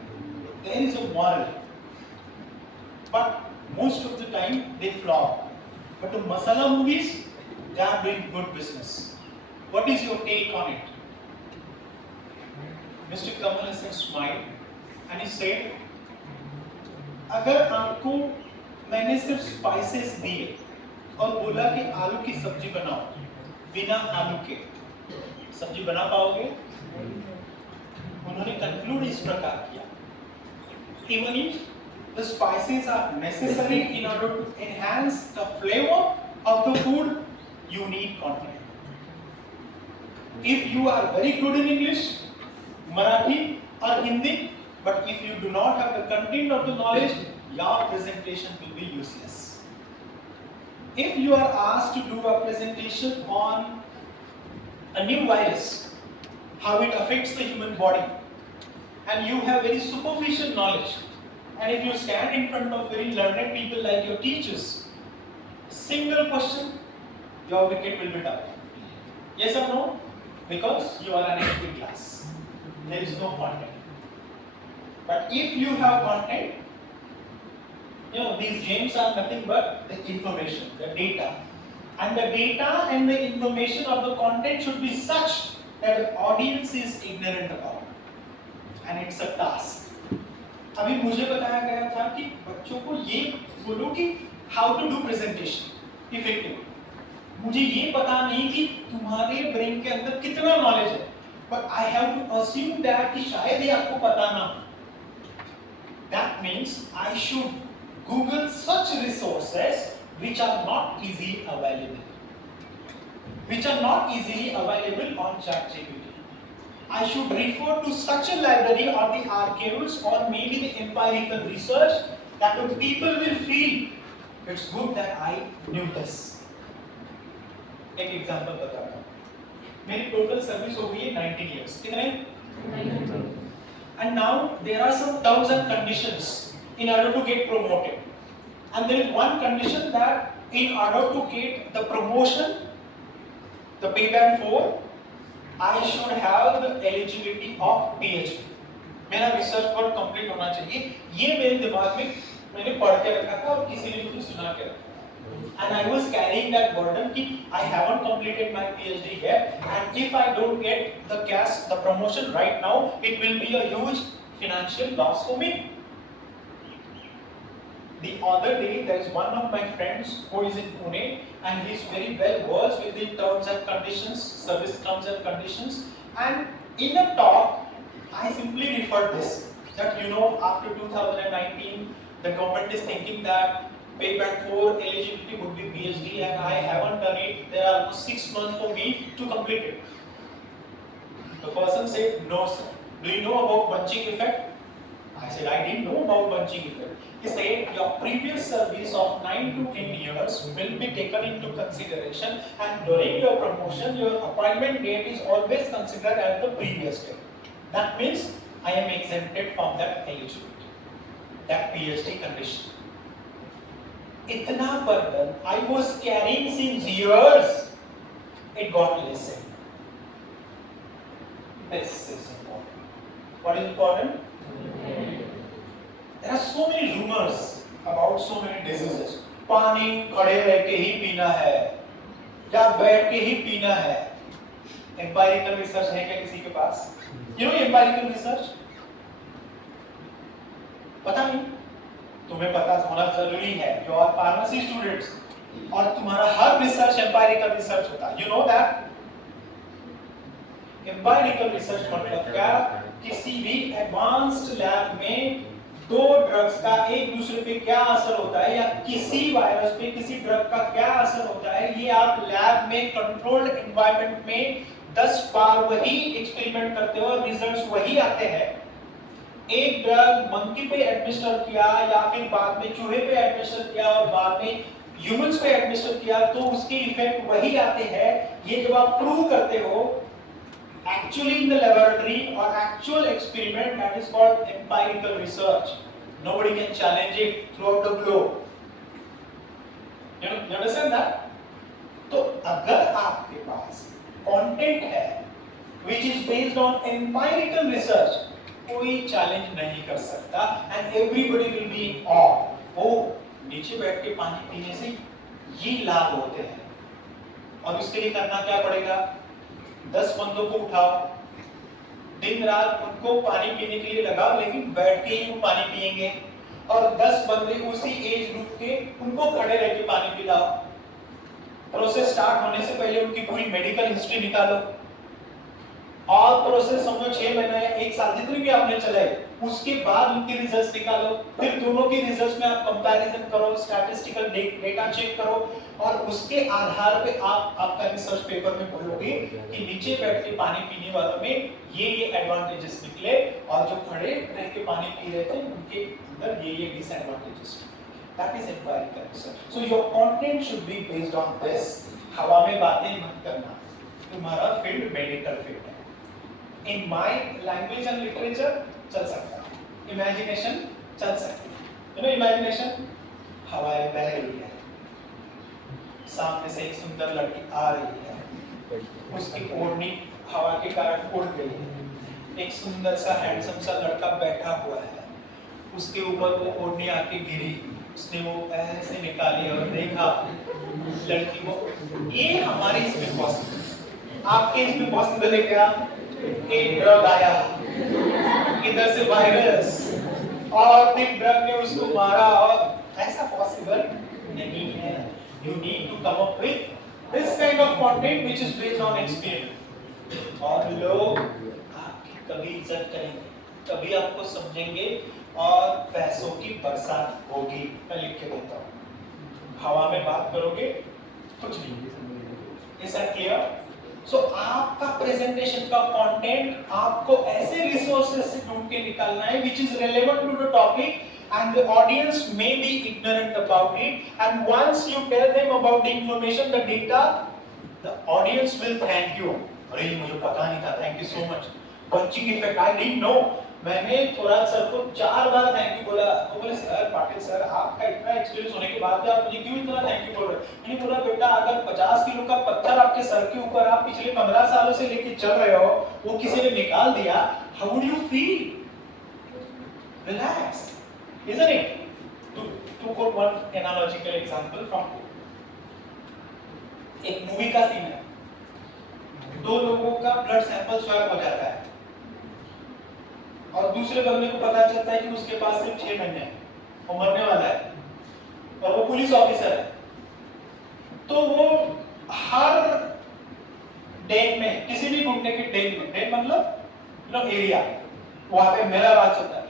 There is a moral. But most of the time they flop. But the masala movies, they are doing good business. What is your take on it? Mr. Kamal Hassan smiled and he said, अगर आपको मैंने सिर्फ spices दिए और बोला कि आलू की सब्जी बनाओ, बिना आलू के सब्जी बना पाओगे? उन्होंने कंक्लूड इस प्रकार किया, even if the spices are necessary in order to enhance the flavor of the food, you need content. If you are very good in English, Marathi or Hindi, but if you do not have the content of the knowledge, your presentation will be useless. If you are asked to do a presentation on a new virus, how it affects the human body, and you have very superficial knowledge, and if you stand in front of very learned people like your teachers, single question, your wicket will be down. Yes or no? Because you are an empty class. There is no content. But if you have content, you know, these gems are nothing but the information, the data. And the data and the information of the content should be such that the audience is ignorant about it. And it's a task. अभी मुझे बताया गया था कि बच्चों को ये बोलो कि how to do presentation effectively. मुझे ये पता नहीं कि तुम्हारे ब्रेन के अंदर कितना नॉलेज है, but I have to assume that कि शायद ये आपको पता ना हो. That means I should Google such resources which are not easily available. Which are not easily available on ChatGPT. I should refer to such a library or the archives or maybe the empirical research that the people will feel it's good that I knew this. एक example बताता हूँ. मेरी total service हो गई है 19 years. कितने? And now there are some terms and conditions in order to get promoted. And there is one condition that in order to get the promotion, the pay band 4, I should have the eligibility of PhD. मेरा research work complete होना चाहिए. ये मेरे दिमाग में मैंने पढ़ के रखा था और किसी ने मुझे सुना के रखा. And I was carrying that burden कि I haven't completed my PhD yet, and if I don't get the promotion right now, it will be a huge financial loss for me. The other day, there is one of my friends who is in Pune, and he is very well versed with the terms and conditions, service terms and conditions. And in the talk, I simply referred this, that you know, after 2019, the government is thinking that pay back 4 eligibility would be PhD, and I haven't done it. There are almost 6 months for me to complete it. The person said, no sir, Do you know about bunching effect? I said, I didn't know about bunching effect. He said, your previous service of 9 to 10 years will be taken into consideration, and during your promotion, your appointment date is always considered as the previous date. That means I am exempted from that eligibility, that PhD condition. Itna burden I was carrying since years, it got lessened. This is important. What is important? There are so many rumors about so many diseases. पानी खड़े रह के ही पीना है या बैठ के ही पीना है. Empirical research है क्या किसी के पास? You know empirical research? पता नहीं. तुम्हें पता होना जरूरी है. You are pharmacy students और तुम्हारा हर research empirical research होता है. You know that? Empirical research मतलब क्या? किसी भी एडवांस्ड लैब में दो ड्रग्स का एक दूसरे पे क्या असर होता है या किसी वायरस पे किसी ड्रग का क्या असर होता है, ये आप लैब में कंट्रोल्ड एनवायरनमेंट में 10 बार वही एक्सपेरिमेंट करते हो और रिजल्ट्स वही आते हैं. एक ड्रग मंकी पे एडमिनिस्टर किया या फिर बाद में चूहे पे एडमिनिस्टर किया और बाद में ह्यूमंस पे एडमिनिस्टर किया तो उसके इफेक्ट वही आते हैं. ये जब आप प्रूव करते हो actually in the laboratory or actual experiment, that is called empirical research. Nobody can challenge it throughout the globe. You understand that? तो अगर आपके पास content है which is based on empirical research, कोई challenge नहीं कर सकता and everybody will be in awe. ओ नीचे बैठ के पानी पीने से ये लाभ होते हैं और उसके लिए करना क्या पड़ेगा? 10 बंदों को उठाओ, दिन रात उनको पानी पीने के लिए लगाओ, लेकिन बैठ के ही वो पानी पिएंगे और 10 बंदे उसी एज ग्रुप के उनको खड़े रह के पानी पिलाओ. प्रोसेस स्टार्ट होने से पहले उनकी पूरी मेडिकल हिस्ट्री निकालो और प्रोसेस समझो 6 महीने या 1 साल जितनी भी आपने चलाए, उसके बाद उनके रिजल्ट्स निकालो. फिर दोनों के रिजल्ट्स में आप कंपैरिजन करो, स्टैटिस्टिकल डेटा चेक करो और उसके आधार पे आप आपका रिसर्च पेपर में बोलोगे कि नीचे बैठ के पानी पीने वालों में ये एडवांटेजेस निकले और जो खड़े रह के पानी पी रहे थे उनके अंदर ये disadvantages. That is empirical research. So your content should be based on this. हवा में बातें मत करना. तुम्हारा फील्ड मेडिकल फील्ड है. In my language and literature चल सकता है, इमेजिनेशन चल सकती है. यू नो इमेजिनेशन, हवाएं बह रही है, सामने से एक सुंदर लड़की आ रही है, उसकी ओढ़नी हवा के कारण उड़ गई है, एक सुंदर सा हैंडसम सा लड़का बैठा हुआ है, उसके ऊपर वो ओढ़नी आके गिरी, उसने वो ऐसे निकाली और देखा लड़की वो. ये हमारे इसमें पॉसिबल, आपके इसमें पॉसिबल है क्या? एक ड्रग आया इधर से वायरस और फिर ड्रग ने उसको मारा और ऐसा पॉसिबल नहीं है. You need to come up with this kind of content which is based on experience. और लोग आपकी कभी इज्जत करेंगे, कभी आपको समझेंगे और पैसों की बरसात होगी. मैं लिख के देता हूँ. हवा में बात करोगे कुछ नहीं. Is that clear? So आपका प्रेजेंटेशन का कंटेंट आपको ऐसे रिसोर्सेज से ढूंढ के निकालना है which is relevant to the topic and the audience may be ignorant about it, and once you tell them about the information, the data, the audience will thank you. अरे मुझे पता नहीं था, thank you so much. Bunching effect, I didn't know. मैंने थोड़ा sir को 4 बार thank you बोला. वो बोले सर पाटिल सर आपका इतना एक्सपीरियंस होने के बाद भी आप मुझे क्यों इतना थैंक यू बोल रहे हैं? मैंने बोला बेटा अगर 50 किलो का पत्थर आपके सर के ऊपर आप पिछले 15 सालों से लेके चल रहे हो, वो किसी ने निकाल दिया, how would you feel? Relax, isn't it? To quote one analogical example from एक मूवी का सीन है. 2 लोगों का ब्लड सैंपल स्वैप हो जाता है और दूसरे बंदे को पता चलता है कि उसके पास सिर्फ 6 महीने हैं, वो मरने वाला है और वो पुलिस ऑफिसर है. तो वो हर डेन में किसी भी घूमने के डेन में, डेन मतलब एरिया, वहां पे मेरा राज चलता है,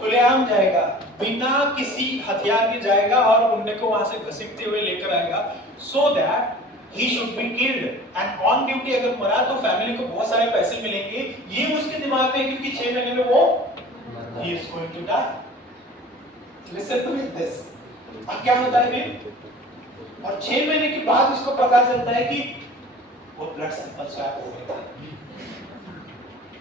खुलेआम जाएगा, बिना किसी हथियार के जाएगा और मुन्ने को वहां से घसीटते हुए लेकर आएगा, so that he should be killed and on duty अगर मरा तो फैमिली को बहुत सारे पैसे मिलेंगे, ये उसके दिमाग में है क्योंकि 6 महीने में वो he is going to die. Listen to this. अब क्या होता है फिर? और 6 महीने के बाद उसको पता चलता है कि वो ब्लड सैंपल स्वैप हो गए थे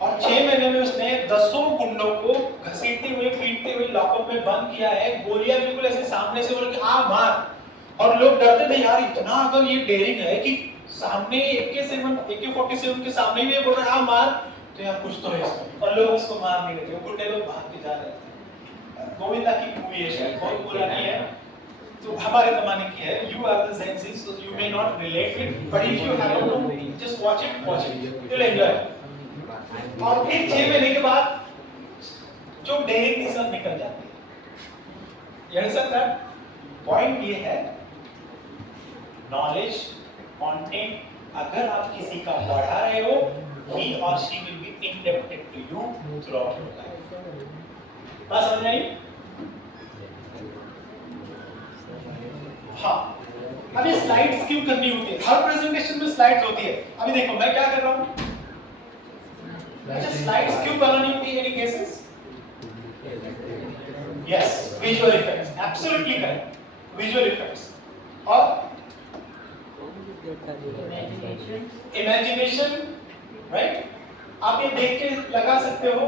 और 6 महीने में उसने दसों गुंडों को घसीटते हुए पीटते हुए लॉकअप में बंद किया है, गोलियां बिल्कुल ऐसे सामने से बोल के आ मार, और लोग डरते थे यार इतना अगर ये डेयरिंग है कि सामने AK-47 के सामने भी बोल रहा है आ मार, तो यार कुछ तो है इसमें, और लोग उसको मार नहीं रहे थे, वो गुंडे लोग भाग के जा रहे थे। गोविंदा की मूवी है शायद, बहुत पुरानी है, तो हमारे जमाने की है। You are the Gen Z, so you may not relate it, but if you have to, just watch it, you'll enjoy it. और फिर 6 महीने के बाद जो डेयरिंग थी सब निकल जाती है। ये समझा? पॉइंट ये है, नॉलेज कंटेंट अगर आप किसी का बढ़ा रहे हो, he or she will be indebted to you throughout your life। बात समझ आई? हाँ, अभी स्लाइड्स क्यों करनी होती है? हर प्रेजेंटेशन में स्लाइड्स होती है। अभी देखो मैं क्या कर रहा हूँ, अच्छा स्लाइड्स क्यों बनानी होती है? Any cases? Yes, visual effects, absolutely correct, visual effects और इमेजिनेशन, राइट? आप ये देख के लगा सकते हो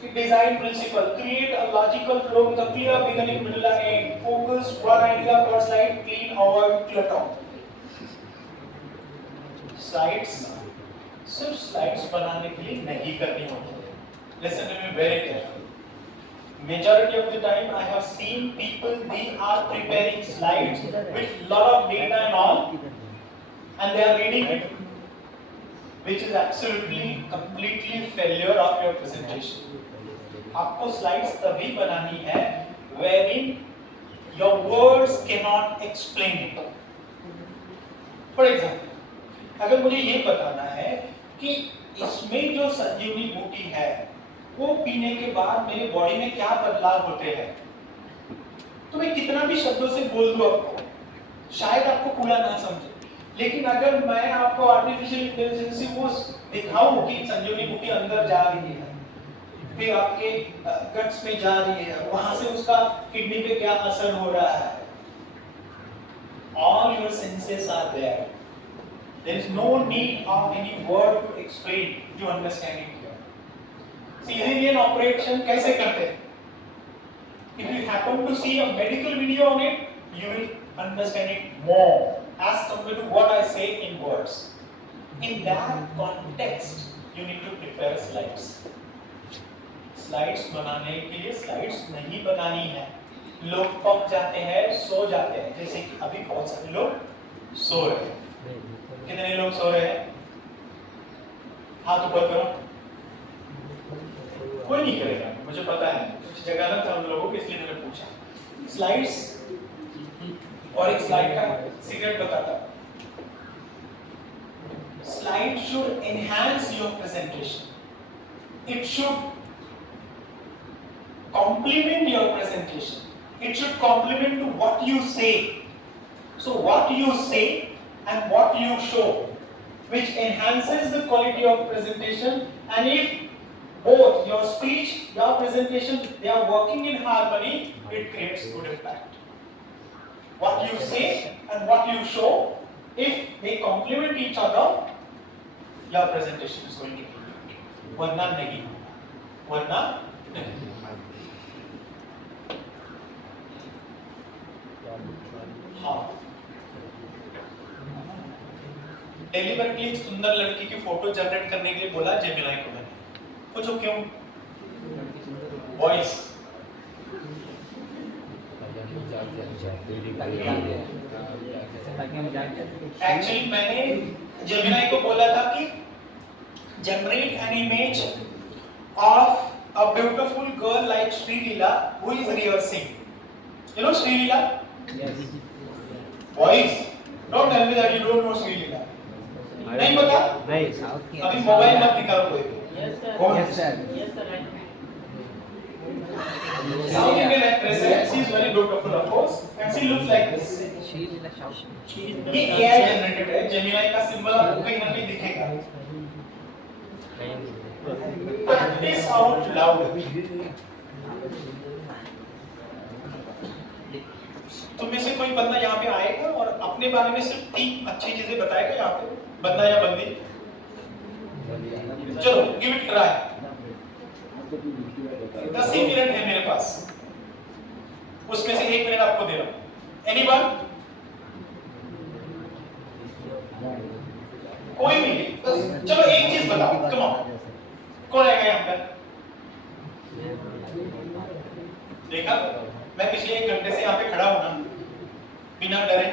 कि design principle, create a logical flow with a clear beginning, middle end end, focus one idea पर slide, clean, avoid clutter. Slides सिर्फ स्लाइड्स बनाने के लिए नहीं करनी होती है। Listen to me very carefully. Majority of the time I have seen people, they are preparing slides with lot of data and all, and they are reading it, which is absolutely completely failure of your presentation. आपको slides तभी बनानी है wherein your words cannot explain it. For example, अगर मुझे ये बताना है कि इसमें जो संजीवनी बूटी है वो पीने के बाद मेरे बॉडी में क्या बदलाव होते हैं, तो मैं कितना भी शब्दों से बोल दूं आपको, शायद आपको पूरा ना समझे, लेकिन अगर मैं आपको आर्टिफिशियल इंटेलिजेंस से वो दिखाऊं कि संजीवनी बूटी अंदर जा रही है, फिर आपके गट्स में जा रही है, वहां से उसका किडनी पे क्या असर हो रहा है, all your senses are there. There is no need of any word to explain, you understand it. Cesarean operation कैसे करते हैं? If you happen to see a medical video on it, you will understand it more as compared to what I say in words. In that context, you need to prepare slides. Slides बनाने के लिए slides नहीं बनानी है। लोग पक जाते हैं, सो जाते हैं, जैसे कि अभी बहुत सारे लोग सो रहे हैं। कितने लोग सो रहे हैं? हाथ ऊपर करो। कोई नहीं करेगा, मुझे पता है, कुछ जगह ना था उन लोगों को, इसलिए मैंने पूछा। स्लाइड्स और एक स्लाइड का सीक्रेट बताता हूं। Slide should enhance your presentation, it should complement your presentation, it should complement to what you say. So what you say and what you show, which enhances the quality of presentation, and if both your speech, your presentation, they are working in harmony, it creates good impact. What you say and what you show, if they complement each other, your presentation is going to be good. वरना नहीं, वरना नहीं। हाँ, deliberately एक सुंदर लड़की की photo generate करने के लिए बोला जेमिनाई को मैंने। पूछो क्यों? वॉइस एक्चुअली मैंने जेमिनाई को बोला था कि generate an image of a beautiful girl like Sreeleela who is rehearsing. You know Sreeleela? Yes. Boys, don't tell me that you don't know Sri-Leela. नहीं पता? नहीं। अभी मोबाइल मत निकालो कोई। Yes sir. Yes sir. Yes sir. South Indian actress है, she is very beautiful of course, and she looks like this. ये AI generated है, Gemini का symbol आपको कहीं ना कहीं दिखेगा. Practice out loud. तो में से कोई बंदा यहाँ पे आएगा और अपने बारे में सिर्फ 3 अच्छी चीजें बताएगा यहाँ पे, बंदा या बंदी. चलो give it try. 10 he minute है मेरे पास, उसमें से 1 मिनट आपको दे रहा हूँ. Anyone? कोई भी बस चलो एक चीज बताओ. Come on. कौन आएगा यहाँ पर? देखा, मैं पिछले 1 घंटे से यहाँ पे खड़ा हूँ ना, बिना डरे.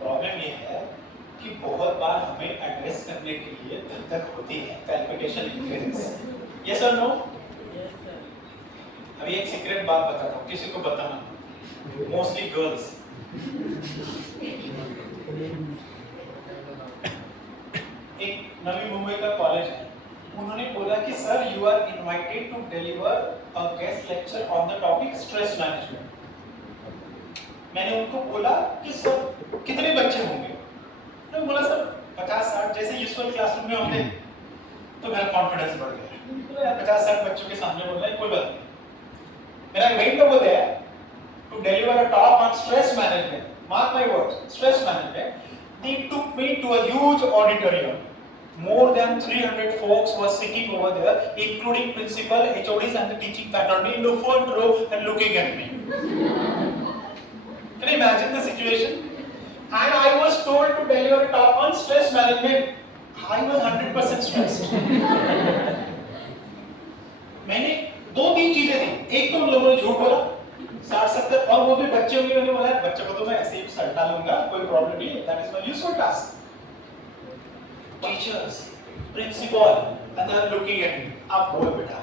प्रॉब्लम ये है कि बहुत बार हमें एड्रेस करने के लिए धक होती है, पैल्पिटेशन इंक्रीज. यस और नो? अभी एक सीक्रेट बात बताता हूँ, किसी को बताना, मोस्टली गर्ल्स. एक नवी मुंबई का कॉलेज है, उन्होंने बोला कि sir you are invited to deliver a guest lecture on the topic stress management. मैंने उनको बोला कि सर कितने बच्चे होंगे? तो बोला सर 50-60 जैसे यूजुअल क्लासरूम में होते. तो मेरा कॉन्फिडेंस बढ़ गया. तो यार 50-60 बच्चों के सामने बोल रहा है, कोई बात नहीं. मेरा मेन तो वो है to deliver a talk on stress management. Mark my words, stress management. They took me to a huge auditorium. More than 300 folks were sitting over there, including principal, HODs and the teaching faculty in the front row and looking at me. Can you imagine the situation? And I was told to deliver a talk on stress management. I was 100% stressed. मैंने 2-3 चीजें थी. एक तो लोगों ने झूठ बोला 60-70, और वो भी बच्चे होंगे. मैंने बोला बच्चे को तो मैं ऐसे ही सल्टा लूंगा, कोई प्रॉब्लम नहीं. That is my usual task. Teachers, principal, and they are looking at me. आप बोल बेटा.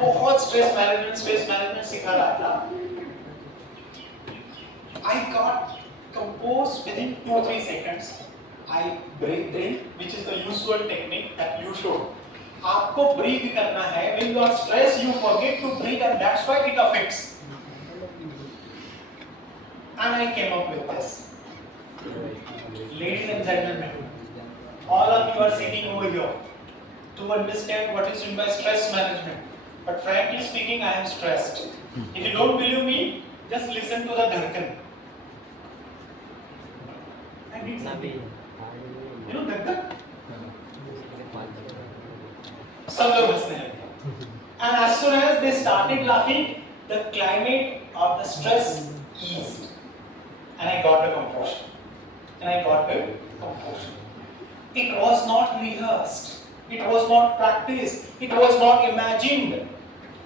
बहुत स्ट्रेस मैनेजमेंट सिखा रहा था. I got composed within 2-3 seconds. I breathed in, which is the usual technique that you showed. आपको breathe करना है. When you are stressed, you forget to breathe, and that's why it affects. And I came up with this. Ladies and gentlemen, all of you are sitting over here to understand what is meant by stress management. But frankly speaking, I am stressed. If you don't believe me, just listen to the Dhadkan. I did something. You know Dhadkan? सब लोग हंसने लगे. And as soon as they started laughing, the climate of the stress eased. And I got the composure. It was not rehearsed. It was not practiced. It was not imagined.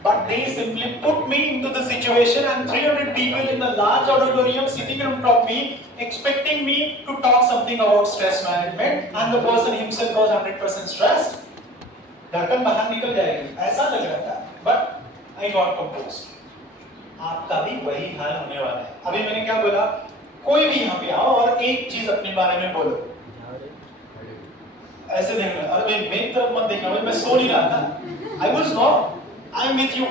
But they simply put me into the situation, and 300 people in the large auditorium sitting in front of me, expecting me to talk something about stress management, and the person himself was 100% stressed. धड़कन बाहर निकल जाएगी, ऐसा लग रहा था. But I got composed. आपका भी वही हाल होने वाला है. अभी मैंने क्या बोला? कोई भी यहाँ पे आओ और एक चीज अपने बारे में बोलो. ऐसे देखना, अरे मेरी तरफ मत देखना, मैं सो नहीं रहा था. I was not. I am with you.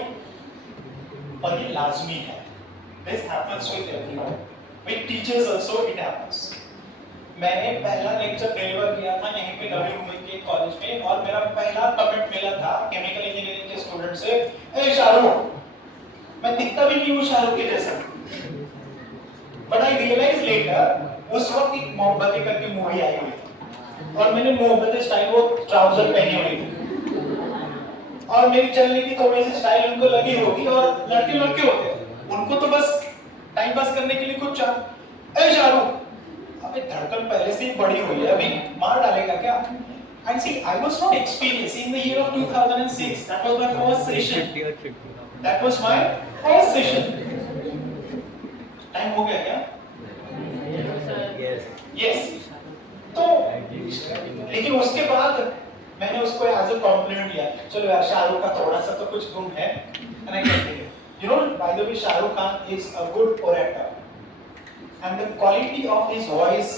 और ये लाजमी है. This happens with everyone. With teachers also it happens. मैंने पहला लेक्चर डिलीवर किया था यहीं पे नवी मुंबई के कॉलेज में, और मेरा पहला कमेंट मिला था केमिकल इंजीनियरिंग के स्टूडेंट से, ए शाहरुख, मैं दिखता भी नहीं हूँ शाहरुख के जैसा. बट आई रियलाइज लेटर, उस वक्त एक मोहब्बतें करके मूवी आई हुई थी, और मैंने मोहब्बतें स्टाइल वो ट्राउजर पहनी हुई थी, और मेरी चलने की थोड़ी सी स्टाइल उनको लगी होगी. और लड़के होते हैं, उनको तो बस टाइम पास करने के लिए कुछ ए शाहरुख, अबे धड़कन पहले से ही बड़ी हुई है, अभी मार डालेगा क्या? And see, I was not experienced in the year of 2006. That was my first session. Time हो गया क्या? Yes. तो लेकिन उसके बाद मैंने उसको एज अ कॉम्प्लीमेंट लिया. चलो यार, शाहरुख का थोड़ा सा तो कुछ गुण है. And I continued. You know, by the way, Shah Rukh Khan is a good orator. And the quality of his voice,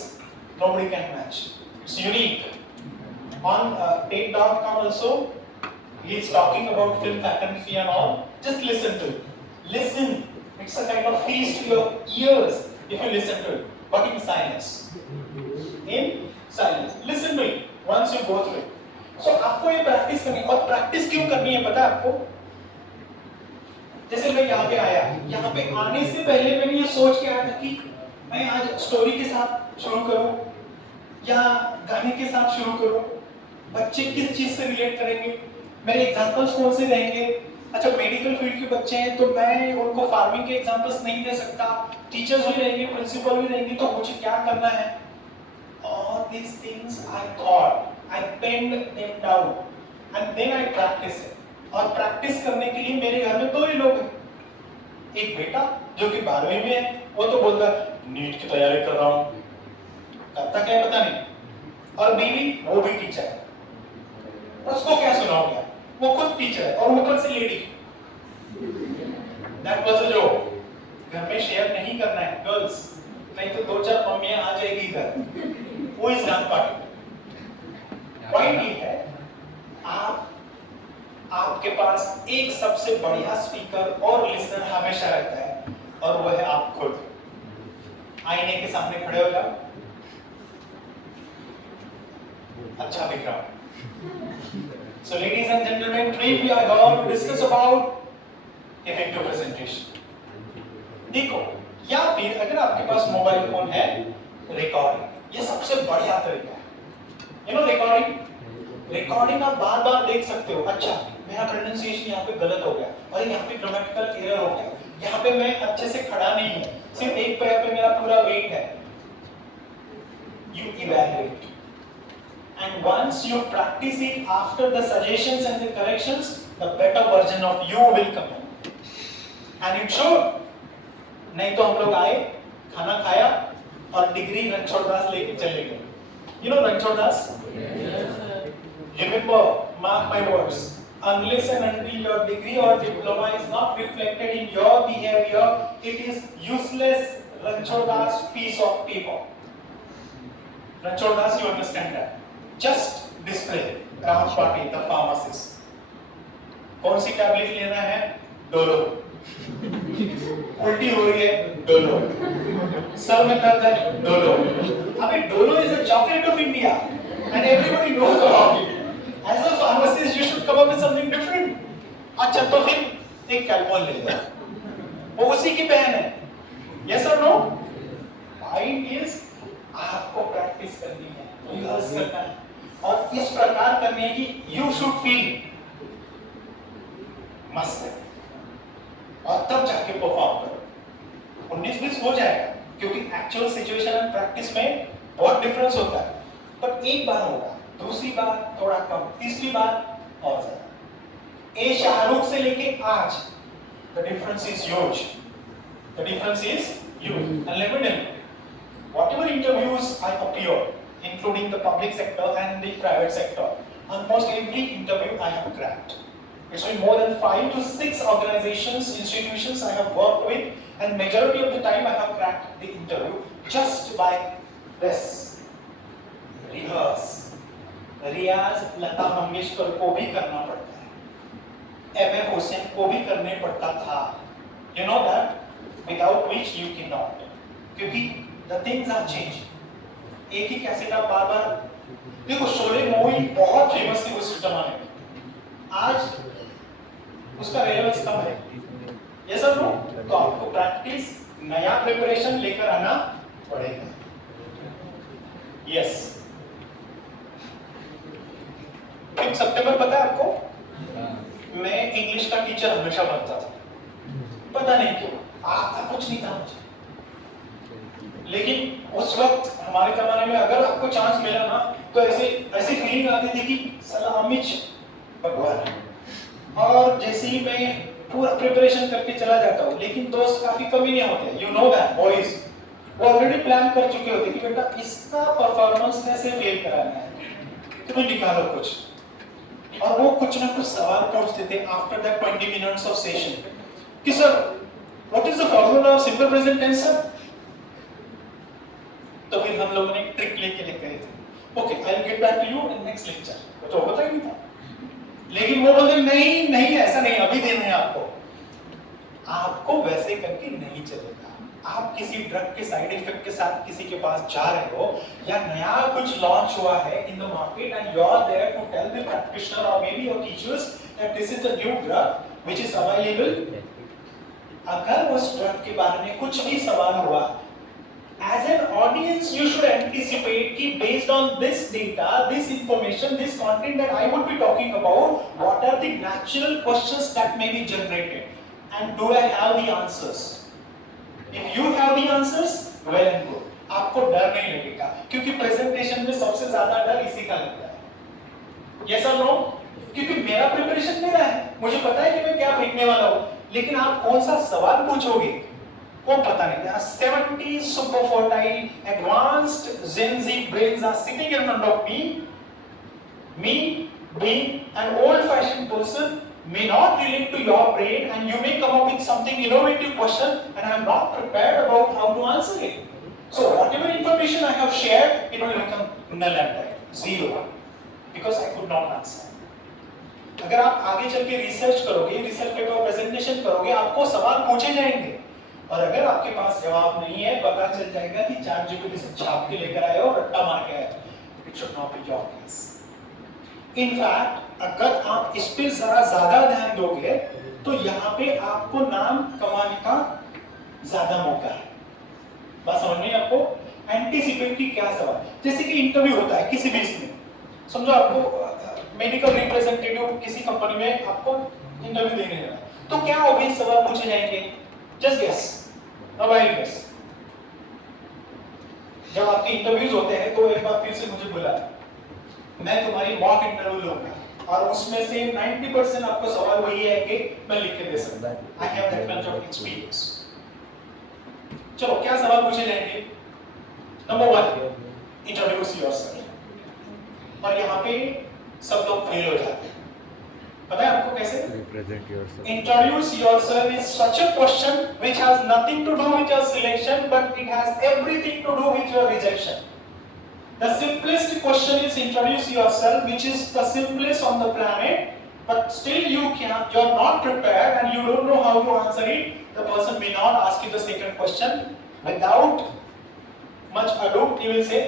nobody can match. It's unique. On TED.com also, He is talking about film fraternity and all. Just listen to it. Listen. It's a kind of feast to your ears if you listen to it. But in silence. In silence. Listen to it once you go through it. So आपको ये practice करनी और practice क्यों करनी है पता है आपको? जैसे मैं यहाँ पे आया, यहाँ पे आने से पहले मैंने ये सोच के आया था कि मैं आज स्टोरी के साथ शुरू करूं या गाने के साथ शुरू करूं, बच्चे किस चीज से रिलेट करेंगे, मेरे एग्जांपल्स कौन से रहेंगे। अच्छा मेडिकल फील्ड के बच्चे हैं तो मैं उनको फार्मिंग के एग्जांपल्स नहीं दे सकता, टीचर्स भी रहेंगे, प्रिंसिपल भी रहेंगे, तो मुझे क्या करना है। All these things I thought, I penned them down and then I practiced it. और प्रैक्टिस करने के लिए मेरे घर में दो ही लोग हैं, एक बेटा जो कि 12वीं में है, वो तो बोलता है नीट की तैयारी कर रहा हूँ, करता क्या है पता नहीं, और बीवी वो भी टीचर है, उसको क्या सुनाओगे, वो खुद टीचर है और ऊपर से lady. That was a joke. घर में शेयर नहीं करना है गर्ल्स, नहीं तो 2-4 मम्मियां आ जाएगी घर, वो इस डांस पार्टी। पॉइंट ये है आपके पास एक सबसे बढ़िया स्पीकर और लिसनर हमेशा रहता है और वो है आप खुद। आईने के सामने खड़े हो जाओ, अच्छा दिख रहा है। So ladies and gentlemen, today we are going to discuss about effective presentation. देखो, या फिर अगर आपके पास मोबाइल फोन है, रिकॉर्डिंग ये सबसे बढ़िया तरीका है। You know रिकॉर्डिंग आप बार-बार देख सकते हो। अच्छा मेरा प्रोनाउंसिएशन यहाँ पे गलत हो गया और यहाँ पे ग्रामेटिकल एरर हो गया, यहाँ पे मैं अच्छे से खड़ा नहीं हूँ, सिर्फ एक पैर पे मेरा पूरा वेट है। You evaluate. And once you practice it, after the suggestions and the corrections, the better version of you will come in. And it should. नहीं तो हम लोग आए, खाना खाया और डिग्री रणछोड़ दास लेके चले गए। You know Ranchhod Das? Yes. Remember, mark my words. Unless and until your degree or diploma is not reflected in your behavior, it is useless Ranchhod Das piece of paper. Ranchhod Das, you understand that? Just display. Rahul Patil, the pharmacist. कौन C tablet लेना है? Dolo. उल्टी हो रही है? Dolo. Sir में दर्द है? डोलो। अबे Dolo is a chocolate of India, and everybody knows about it. As a pharmacist, you should come up with something different. अच्छा तो फिर एक कैलपॉल ले लो, वो उसी की बहन है। Yes or no? Point is आपको प्रैक्टिस करनी है, रिहर्स करना है और इस प्रकार करनी है कि you should feel मस्त है और तब जाके परफॉर्म करो। 19-20 हो जाएगा क्योंकि एक्चुअल सिचुएशन एंड प्रैक्टिस में बहुत डिफरेंस होता है, पर एक बार होगा, दूसरी बार थोड़ा कम, तीसरी बार और ज्यादा। ए शाहरुख से लेके आज the difference is huge. The difference is huge. And let me tell you, whatever interviews I appear, including the public sector and the private sector, almost every interview I have cracked. It's been more than 5 to 6 organizations, institutions I have worked with, and majority of the time I have cracked the interview just by this. Rehearse. रियाज लता मंगेशकर को भी करना पड़ता है, MF. Hussain को भी करने पड़ता था। You know that? Without which you cannot. क्योंकि the things are changing. एक ही कैसेट आप बार-बार देखो, शोले मूवी बहुत फेमस थी उस जमाने में, आज उसका रेलेवेंस कम है। ये सब नो, तो आपको प्रैक्टिस, नया प्रिपरेशन लेकर आना पड़ेगा। यस। एक सितंबर पता है आपको, मैं इंग्लिश का टीचर हमेशा बनता था, पता नहीं क्यों, आता कुछ नहीं था मुझे, लेकिन उस वक्त हमारे जमाने में अगर आपको चांस मिला ना तो ऐसी फीलिंग आती थी कि साला अमित भगवान। और जैसे ही मैं पूरा प्रिपरेशन करके चला जाता हूँ, लेकिन दोस्त काफी कमी नहीं होते, यू नो दैट बॉयज, वो ऑलरेडी प्लान कर चुके होते कि बेटा इसका परफॉर्मेंस कैसे फेल कराना है, तुम्हें निकालो कुछ, और वो कुछ ना कुछ सवाल पूछते थे after that 20 minutes of session कि sir what is the formula of simple present tense sir. तो फिर हम लोगों ने एक ट्रिक लेके लेकर गए थे, okay I will get back to you in next lecture, तो होता ही नहीं था। लेकिन वो बोलते नहीं नहीं ऐसा नहीं, अभी देना है आपको। आपको वैसे करके नहीं चलेगा। आप किसी ड्रग के साइड इफेक्ट के साथ किसी के पास जा रहे हो, या नया कुछ लॉन्च हुआ है in the market and you are there to tell the practitioner और maybe your teachers that this is a new drug which is available. अगर उस ड्रग के बारे में कुछ भी सवाल हुआ, as an audience you should anticipate कि based on this data, this information, this content that I would be talking about, what are the natural questions that may be generated and do I have the answers? If you have the answers, well and good. आपको डर नहीं लगेगा, क्योंकि presentation में सबसे ज्यादा डर इसी का लगता है। Yes or no? क्योंकि मेरा प्रिपरेशन मेरा है, मुझे पता है कि मैं क्या फेंकने वाला हूँ, लेकिन आप कौन सा सवाल पूछोगे वो पता नहीं। There are 70 super fertile advanced Gen Z brains are sitting in front of me. Me being an old-fashioned person may not relate to your brain, and you may come up with something innovative question, and I am not prepared about how to answer it. So whatever information I have shared, it will become null and void, zero, because I could not answer. अगर आप आगे चल के research करोगे, research paper presentation करोगे, आपको सवाल पूछे जाएंगे, और अगर आपके पास जवाब नहीं है, पता चल जाएगा कि चैट जीपीटी से छाप के लेकर आए हो, रट्टा मार के आए। It should not be your case. In fact अगर आप इस पे जरा ज्यादा ध्यान दोगे तो यहाँ पे आपको नाम कमाने का ज्यादा मौका है। बात समझ में आपको? एंटीसिपेट की क्या सवाल, जैसे कि इंटरव्यू होता है किसी भी इसमें, समझो आपको मेडिकल रिप्रेजेंटेटिव किसी कंपनी में आपको इंटरव्यू देने जाना है, तो क्या ऑब्वियस सवाल पूछे जाएंगे? जस्ट गेस, अब आई गेस। जब आपके इंटरव्यूज होते हैं तो एक बार फिर से मुझे बुला, मैं तुम्हारी मॉक इंटरव्यू लूंगा और उसमें से 90% आपको सवाल वही है कि मैं लिख के दे सकता हूं। I have that much of experience. चलो क्या सवाल पूछे जाएंगे? Number 1, introduce yourself. और यहाँ पे सब लोग फेल हो जाते हैं। पता है आपको कैसे? Represent yourself. Introduce yourself is such a question which has nothing to do with your selection, but it has everything to do with your rejection. The simplest question is introduce yourself, which is the simplest on the planet, but still you're not prepared and you don't know how to answer it. The person may not ask you the second question. Without much ado, he will say,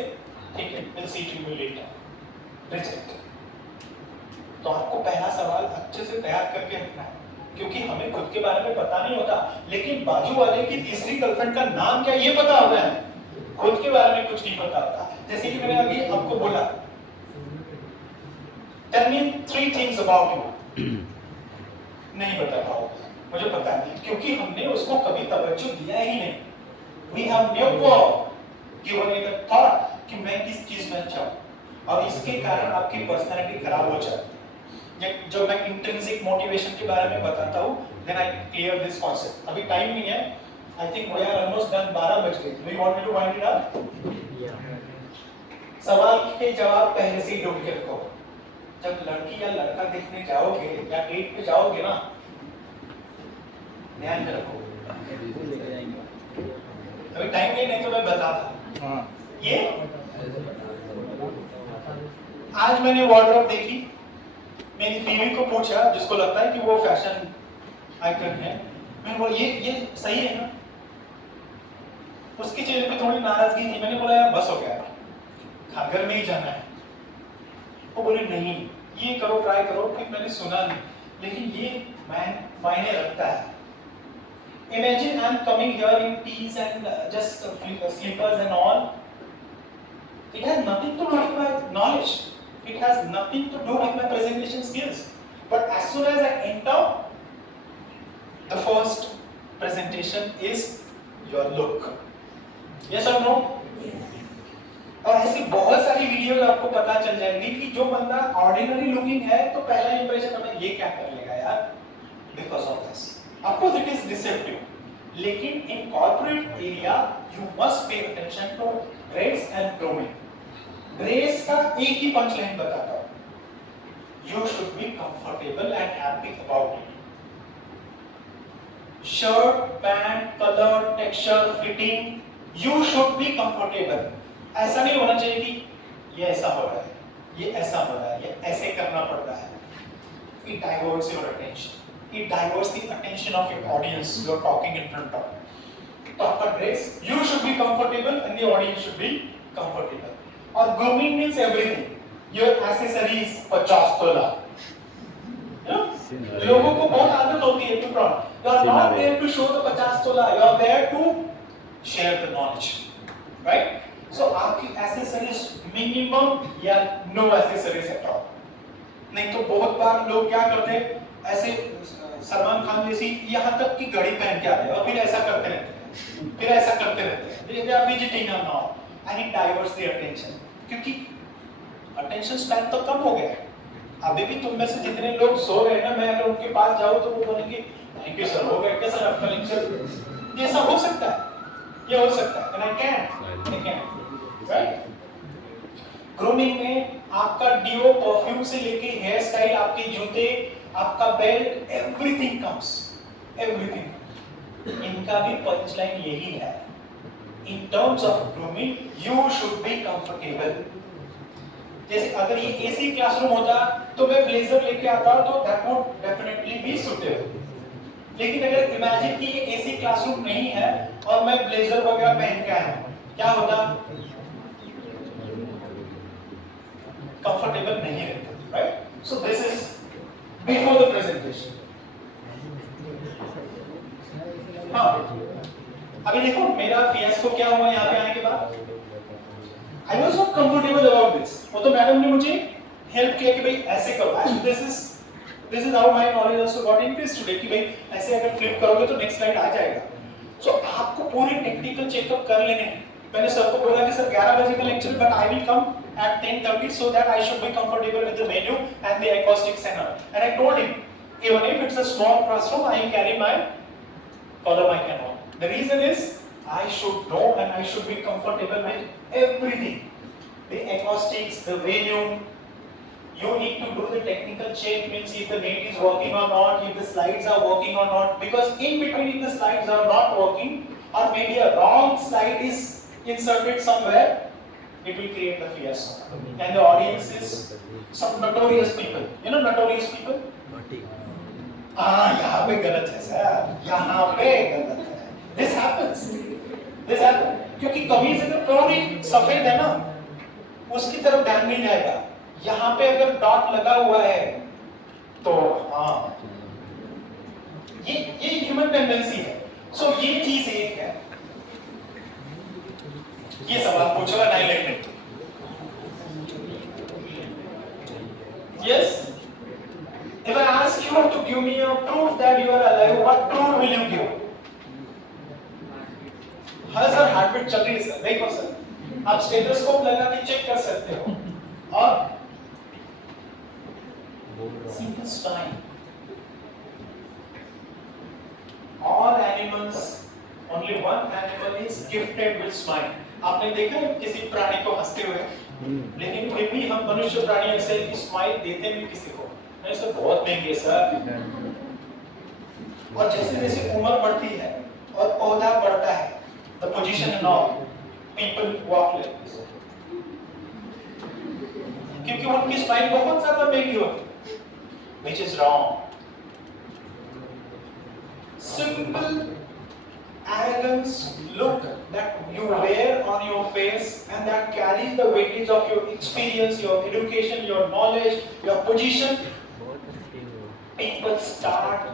"Okay, we'll see you later." Reject. तो आपको पहला सवाल अच्छे से तैयार करके रखना है, क्योंकि हमें खुद के बारे में पता नहीं होता, लेकिन बाजू वाले की तीसरी गर्लफ्रेंड का नाम क्या ये पता होता है, खुद के बारे में कुछ नहीं पता होता। जैसे कि मैंने अभी आपको बोला, tell me 3 things about you, नहीं बता पाओगे, मुझे पता है, क्योंकि हमने उसको कभी तवज्जो दिया ही नहीं। We have never given it a thought कि मैं किस चीज में अच्छा हूँ, और इसके कारण आपकी पर्सनालिटी खराब हो जाती है। जब मैं इंट्रिंसिक मोटिवेशन के बारे में बताता हूँ, then I clear this concept. अभी टाइम नहीं है, I think we are almost done, 12 बज गए। Do you want me to wind it up? सवाल के जवाब पहले से ही ढूंढ के रखो। जब लड़की या लड़का देखने जाओगे या डेट पे जाओगे ना, ध्यान में रखो। अभी टाइम नहीं तो मैं बताता। ये आज मैंने वार्डरोब देखी, मेरी बीवी को पूछा, जिसको लगता है कि वो फैशन आइकन है, मैंने बोला ये सही है ना? उसके चेहरे पे थोड़ी नाराजगी थी। मैंने बोला यार बस हो गया, घर में ही जाना है। वो बोले नहीं ये करो, ट्राई करो। फिर मैंने सुना नहीं, लेकिन ये मायने रखता है। Imagine I'm coming here in tees and just slippers and all. It has nothing to do with my knowledge. It has nothing to do with my presentation skills. But as soon as I enter, the first presentation is your look. Yes or no? और ऐसी बहुत सारी videos आपको पता चल जाएंगी कि जो बंदा ऑर्डिनरी लुकिंग है तो पहला इंप्रेशन हमें ये क्या कर लेगा यार, because of this. Of course it is deceptive, लेकिन in corporate area you must pay attention to grace and grooming. Grace का एक ही पंचलाइन बताता हूँ, you should be comfortable and happy about it. Shirt, pant, color, texture, fitting, you should be comfortable. ऐसा नहीं होना चाहिए कि ये ऐसा हो रहा है, ये ऐसा हो रहा है, ये ऐसे करना पड़ रहा है। it diverts your attention. It diverts the attention of your audience you're talking in front of. तो आपका dress, you should be comfortable and the audience should be comfortable. और grooming means everything. Your accessories 50 तोला. लोगों को बहुत आदत होती है to front. You are not there to show the 50 तोला. You are there to share the knowledge, right? So आपकी accessories minimum या no accessories at all. नहीं तो बहुत बार लोग क्या करते हैं, ऐसे सलमान खान जैसी यहाँ तक की घड़ी पहन के आते हैं और फिर ऐसा करते रहते हैं, फिर ऐसा करते रहते हैं. They are fidgeting and all, and it diverts the attention. क्योंकि attention span तो कम हो गया है. अभी भी तुम में से जितने लोग सो रहे हैं ना, मैं अगर उनके पास जाऊँ तो वो बोलेंगे थैंक यू सर, हो गया क्या सर आपका लेक्चर? ये सब हो सकता है, ये हो सकता है, and I can, right? Grooming में आपका डिओ, परफ्यूम से लेके हेयर स्टाइल, आपके जूते, आपका बेल्ट, एवरीथिंग कम्स, एवरीथिंग. इनका भी पंच लाइन यही है. In terms of grooming you should be comfortable. जैसे अगर ये एसी क्लासरूम होता तो मैं ब्लेजर लेके आता तो that would definitely be suitable. लेकिन अगर इमेजिन कि ये एसी क्लासरूम नहीं है और मैं ब्लेजर वगैरह पहन के आया, क्या होगा? कंफर्टेबल नहीं रहता, right? So this is before the presentation. हाँ, अभी देखो मेरा फियास्को क्या हुआ यहाँ पे आने के बाद. I was not comfortable about this. वो तो मैडम ने मुझे हेल्प किया कि भाई ऐसे करो. This is how my knowledge also got increased today कि भाई ऐसे अगर फ्लिप करोगे तो नेक्स्ट स्लाइड आ जाएगा. So आपको पूरे टेक्निकल चेकअप कर लेने हैं. मैंने सर को बोला कि सर 11 बजे का lecture, but I will come at 10:30 so that I should be comfortable with the venue and the acoustics and all. And I told him, even if it's a small classroom, I carry my collar mic and all. The reason is I should know and I should be comfortable with everything. The acoustics, the venue. You need to do the technical check, means if the net is working or not, if the slides are working or not. Because in between, if the slides are not working, or maybe a wrong slide is inserted somewhere, it will create the fiasco. And the audience is some notorious people. You know notorious people? यहाँ पे गलत है sir, यहाँ पे गलत है. This happens. क्योंकि कमीज अगर पूरी सफेद है ना, उसकी तरफ ध्यान नहीं जाएगा. यहाँ पे अगर डॉट लगा हुआ है, तो हाँ, ये ह्यूमन टेंडेंसी है. सो ये चीज एक है. ये सवाल पूछोगा 9 minute. Yes? If I ask you to give me a proof that you are alive, what proof will you give? हाँ सर, हार्टबीट चल रही है सर. देखो सर, आप स्टेथोस्कोप लगा के चेक कर सकते हो. और simple spine. All animals, only one animal is gifted with smile. आपने देखा है किसी प्राणी को हंसते हुए? लेकिन फिर भी हम मनुष्य प्राणी ऐसे की स्माइल देते नहीं किसी को. नहीं सर, बहुत महंगे सर. और जैसे जैसे उम्र बढ़ती है और पौधा बढ़ता है, the position and all, people walk like this. क्योंकि उनकी स्माइल बहुत ज्यादा महंगी होती है. Which is wrong. Simple arrogance look that you wear on your face and that carries the weightage of your experience, your education, your knowledge, your position. People start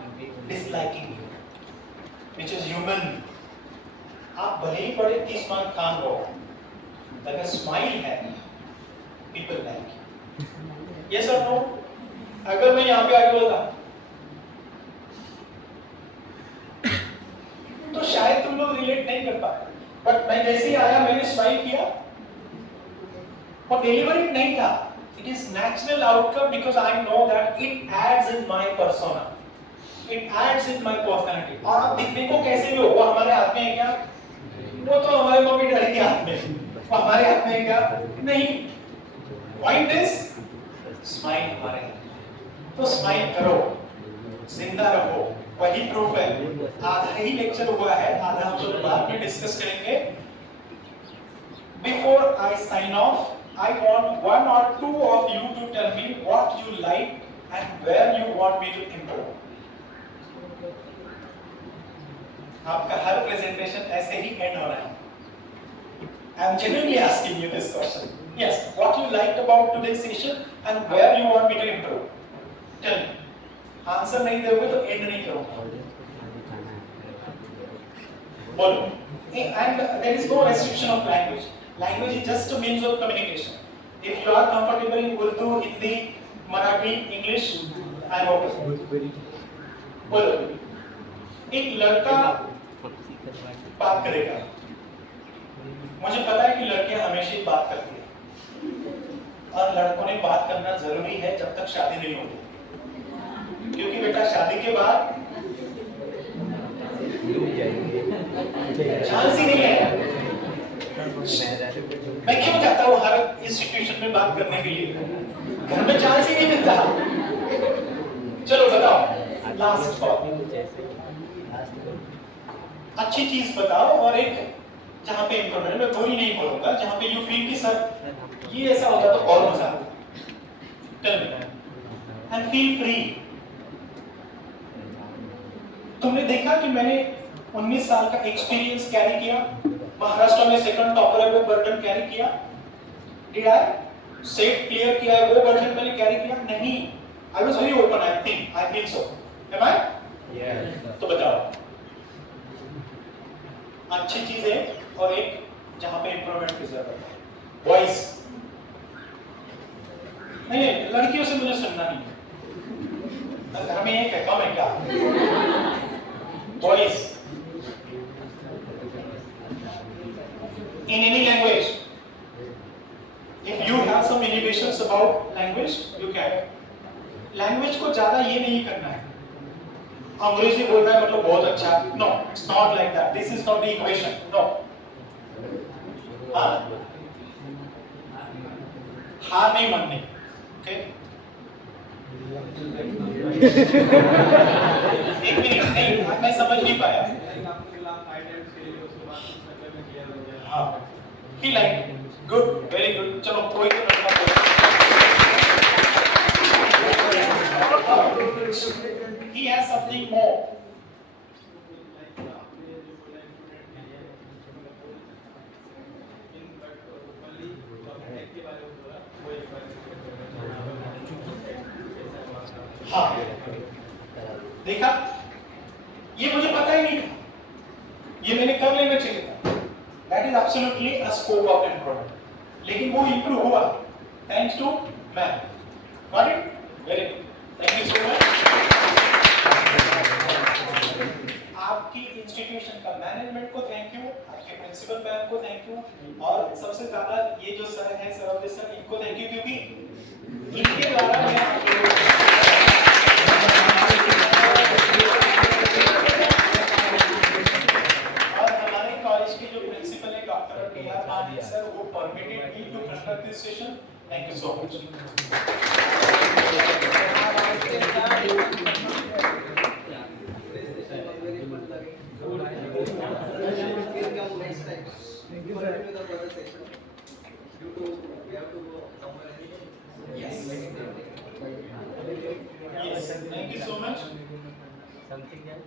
disliking you, which is human. आप भले ही बड़े 30 mark Khan हो, अगर smile है, people like you. Yes or no? अगर मैं यहाँ पे आके बोला तो शायद तुम लोग रिलेट नहीं कर पाए. बट मैं जैसे ही आया, मैंने स्माइल किया और डिलीवरी नहीं था. It is natural outcome because I know that it adds in my persona, it adds in my personality. और आप दिखने को कैसे भी हो, वो हमारे हाथ में है क्या? वो तो हमारे मम्मी डैडी के हाथ में. वो हमारे हाथ में है क्या? नहीं. पॉइंट इज स्माइल हमारे हाथ. तो स्माइल करो, जिंदा रहो. वही प्रूफ है. आधा ही लेक्चर हुआ है, आधा हम लोग बाद में डिस्कस करेंगे. Before I sign off, I want one or two of you to tell me what you like and where you want me to improve. आपका हर प्रेजेंटेशन ऐसे ही एंड होना है. I am genuinely asking you this question. Yes, what you liked about today's session and where you want me to improve. Tell me. Answer नहीं दोगे तो and नहीं करूंगा. बोलो. And there is no restriction of language. Language is just a means of communication. If you are comfortable in Urdu, Hindi, Marathi, English, I am okay. बोलो. एक लड़का बात करेगा. मुझे पता है कि लड़कियां हमेशा ही बात करती हैं और लड़कों ने बात करना जरूरी है जब तक शादी नहीं होती, क्योंकि बेटा शादी के बाद चांस ही नहीं है. मैं क्यों चाहता हूँ हर इंस्टीट्यूशन में बात करने के लिए, घर में चांस ही नहीं मिलता. चलो बताओ, लास्ट कॉल, अच्छी चीज बताओ और एक जहां पे इम्प्रूवमेंट, मैं बुरी नहीं बोलूंगा, जहां पे यू फील कि सर ये ऐसा होता तो और मजा आता. Tell me and feel free. तुमने देखा कि मैंने 19 साल का एक्सपीरियंस कैरी किया, महाराष्ट्र में सेकंड टॉपर है वो बर्डन कैरी किया. डिड आई सेट क्लियर किया है वो बर्डन मैंने कैरी किया? नहीं. I was very open. I think so. Am I? Yes. तो बताओ, अच्छी चीज है और एक जहां पे इंप्रूवमेंट की जरूरत है. वॉइस नहीं, लड़कियों से मुझे सुनना नहीं. घर में एक है, कम है क्या? Voice in any language. If you have some inhibitions about language, you can. Language को ज्यादा ये नहीं करना है. अंग्रेजी बोल रहा है मतलब बहुत अच्छा. No, it's not like that. This is not the equation. No. हाँ? हार नहीं माननी. Okay? एक मिनट, नहीं, मैं समझ नहीं पाया. हाँ. He liked it. Good, very good. चलो कोई तो लड़का He has something more. हाँ. देखा? ये मुझे पता ही नहीं था. ये मैंने कर लेना चाहिए था. That is absolutely a scope of improvement. लेकिन वो improve हुआ thanks to man. Got it? Very good. Thank you so much. आपकी इंस्टीट्यूशन का मैनेजमेंट को थैंक यू, आपके प्रिंसिपल मैम को थैंक यू, और सबसे ज्यादा ये जो सर हैं सर सर इनको थैंक यू, क्योंकि इनके द्वारा मैं और हमारे कॉलेज के जो प्रिंसिपल है डॉक्टर टीआर मानी सर, वो permitted me to conduct this session. Thank you so much. Yes. Yes. Thank you so much. Something else?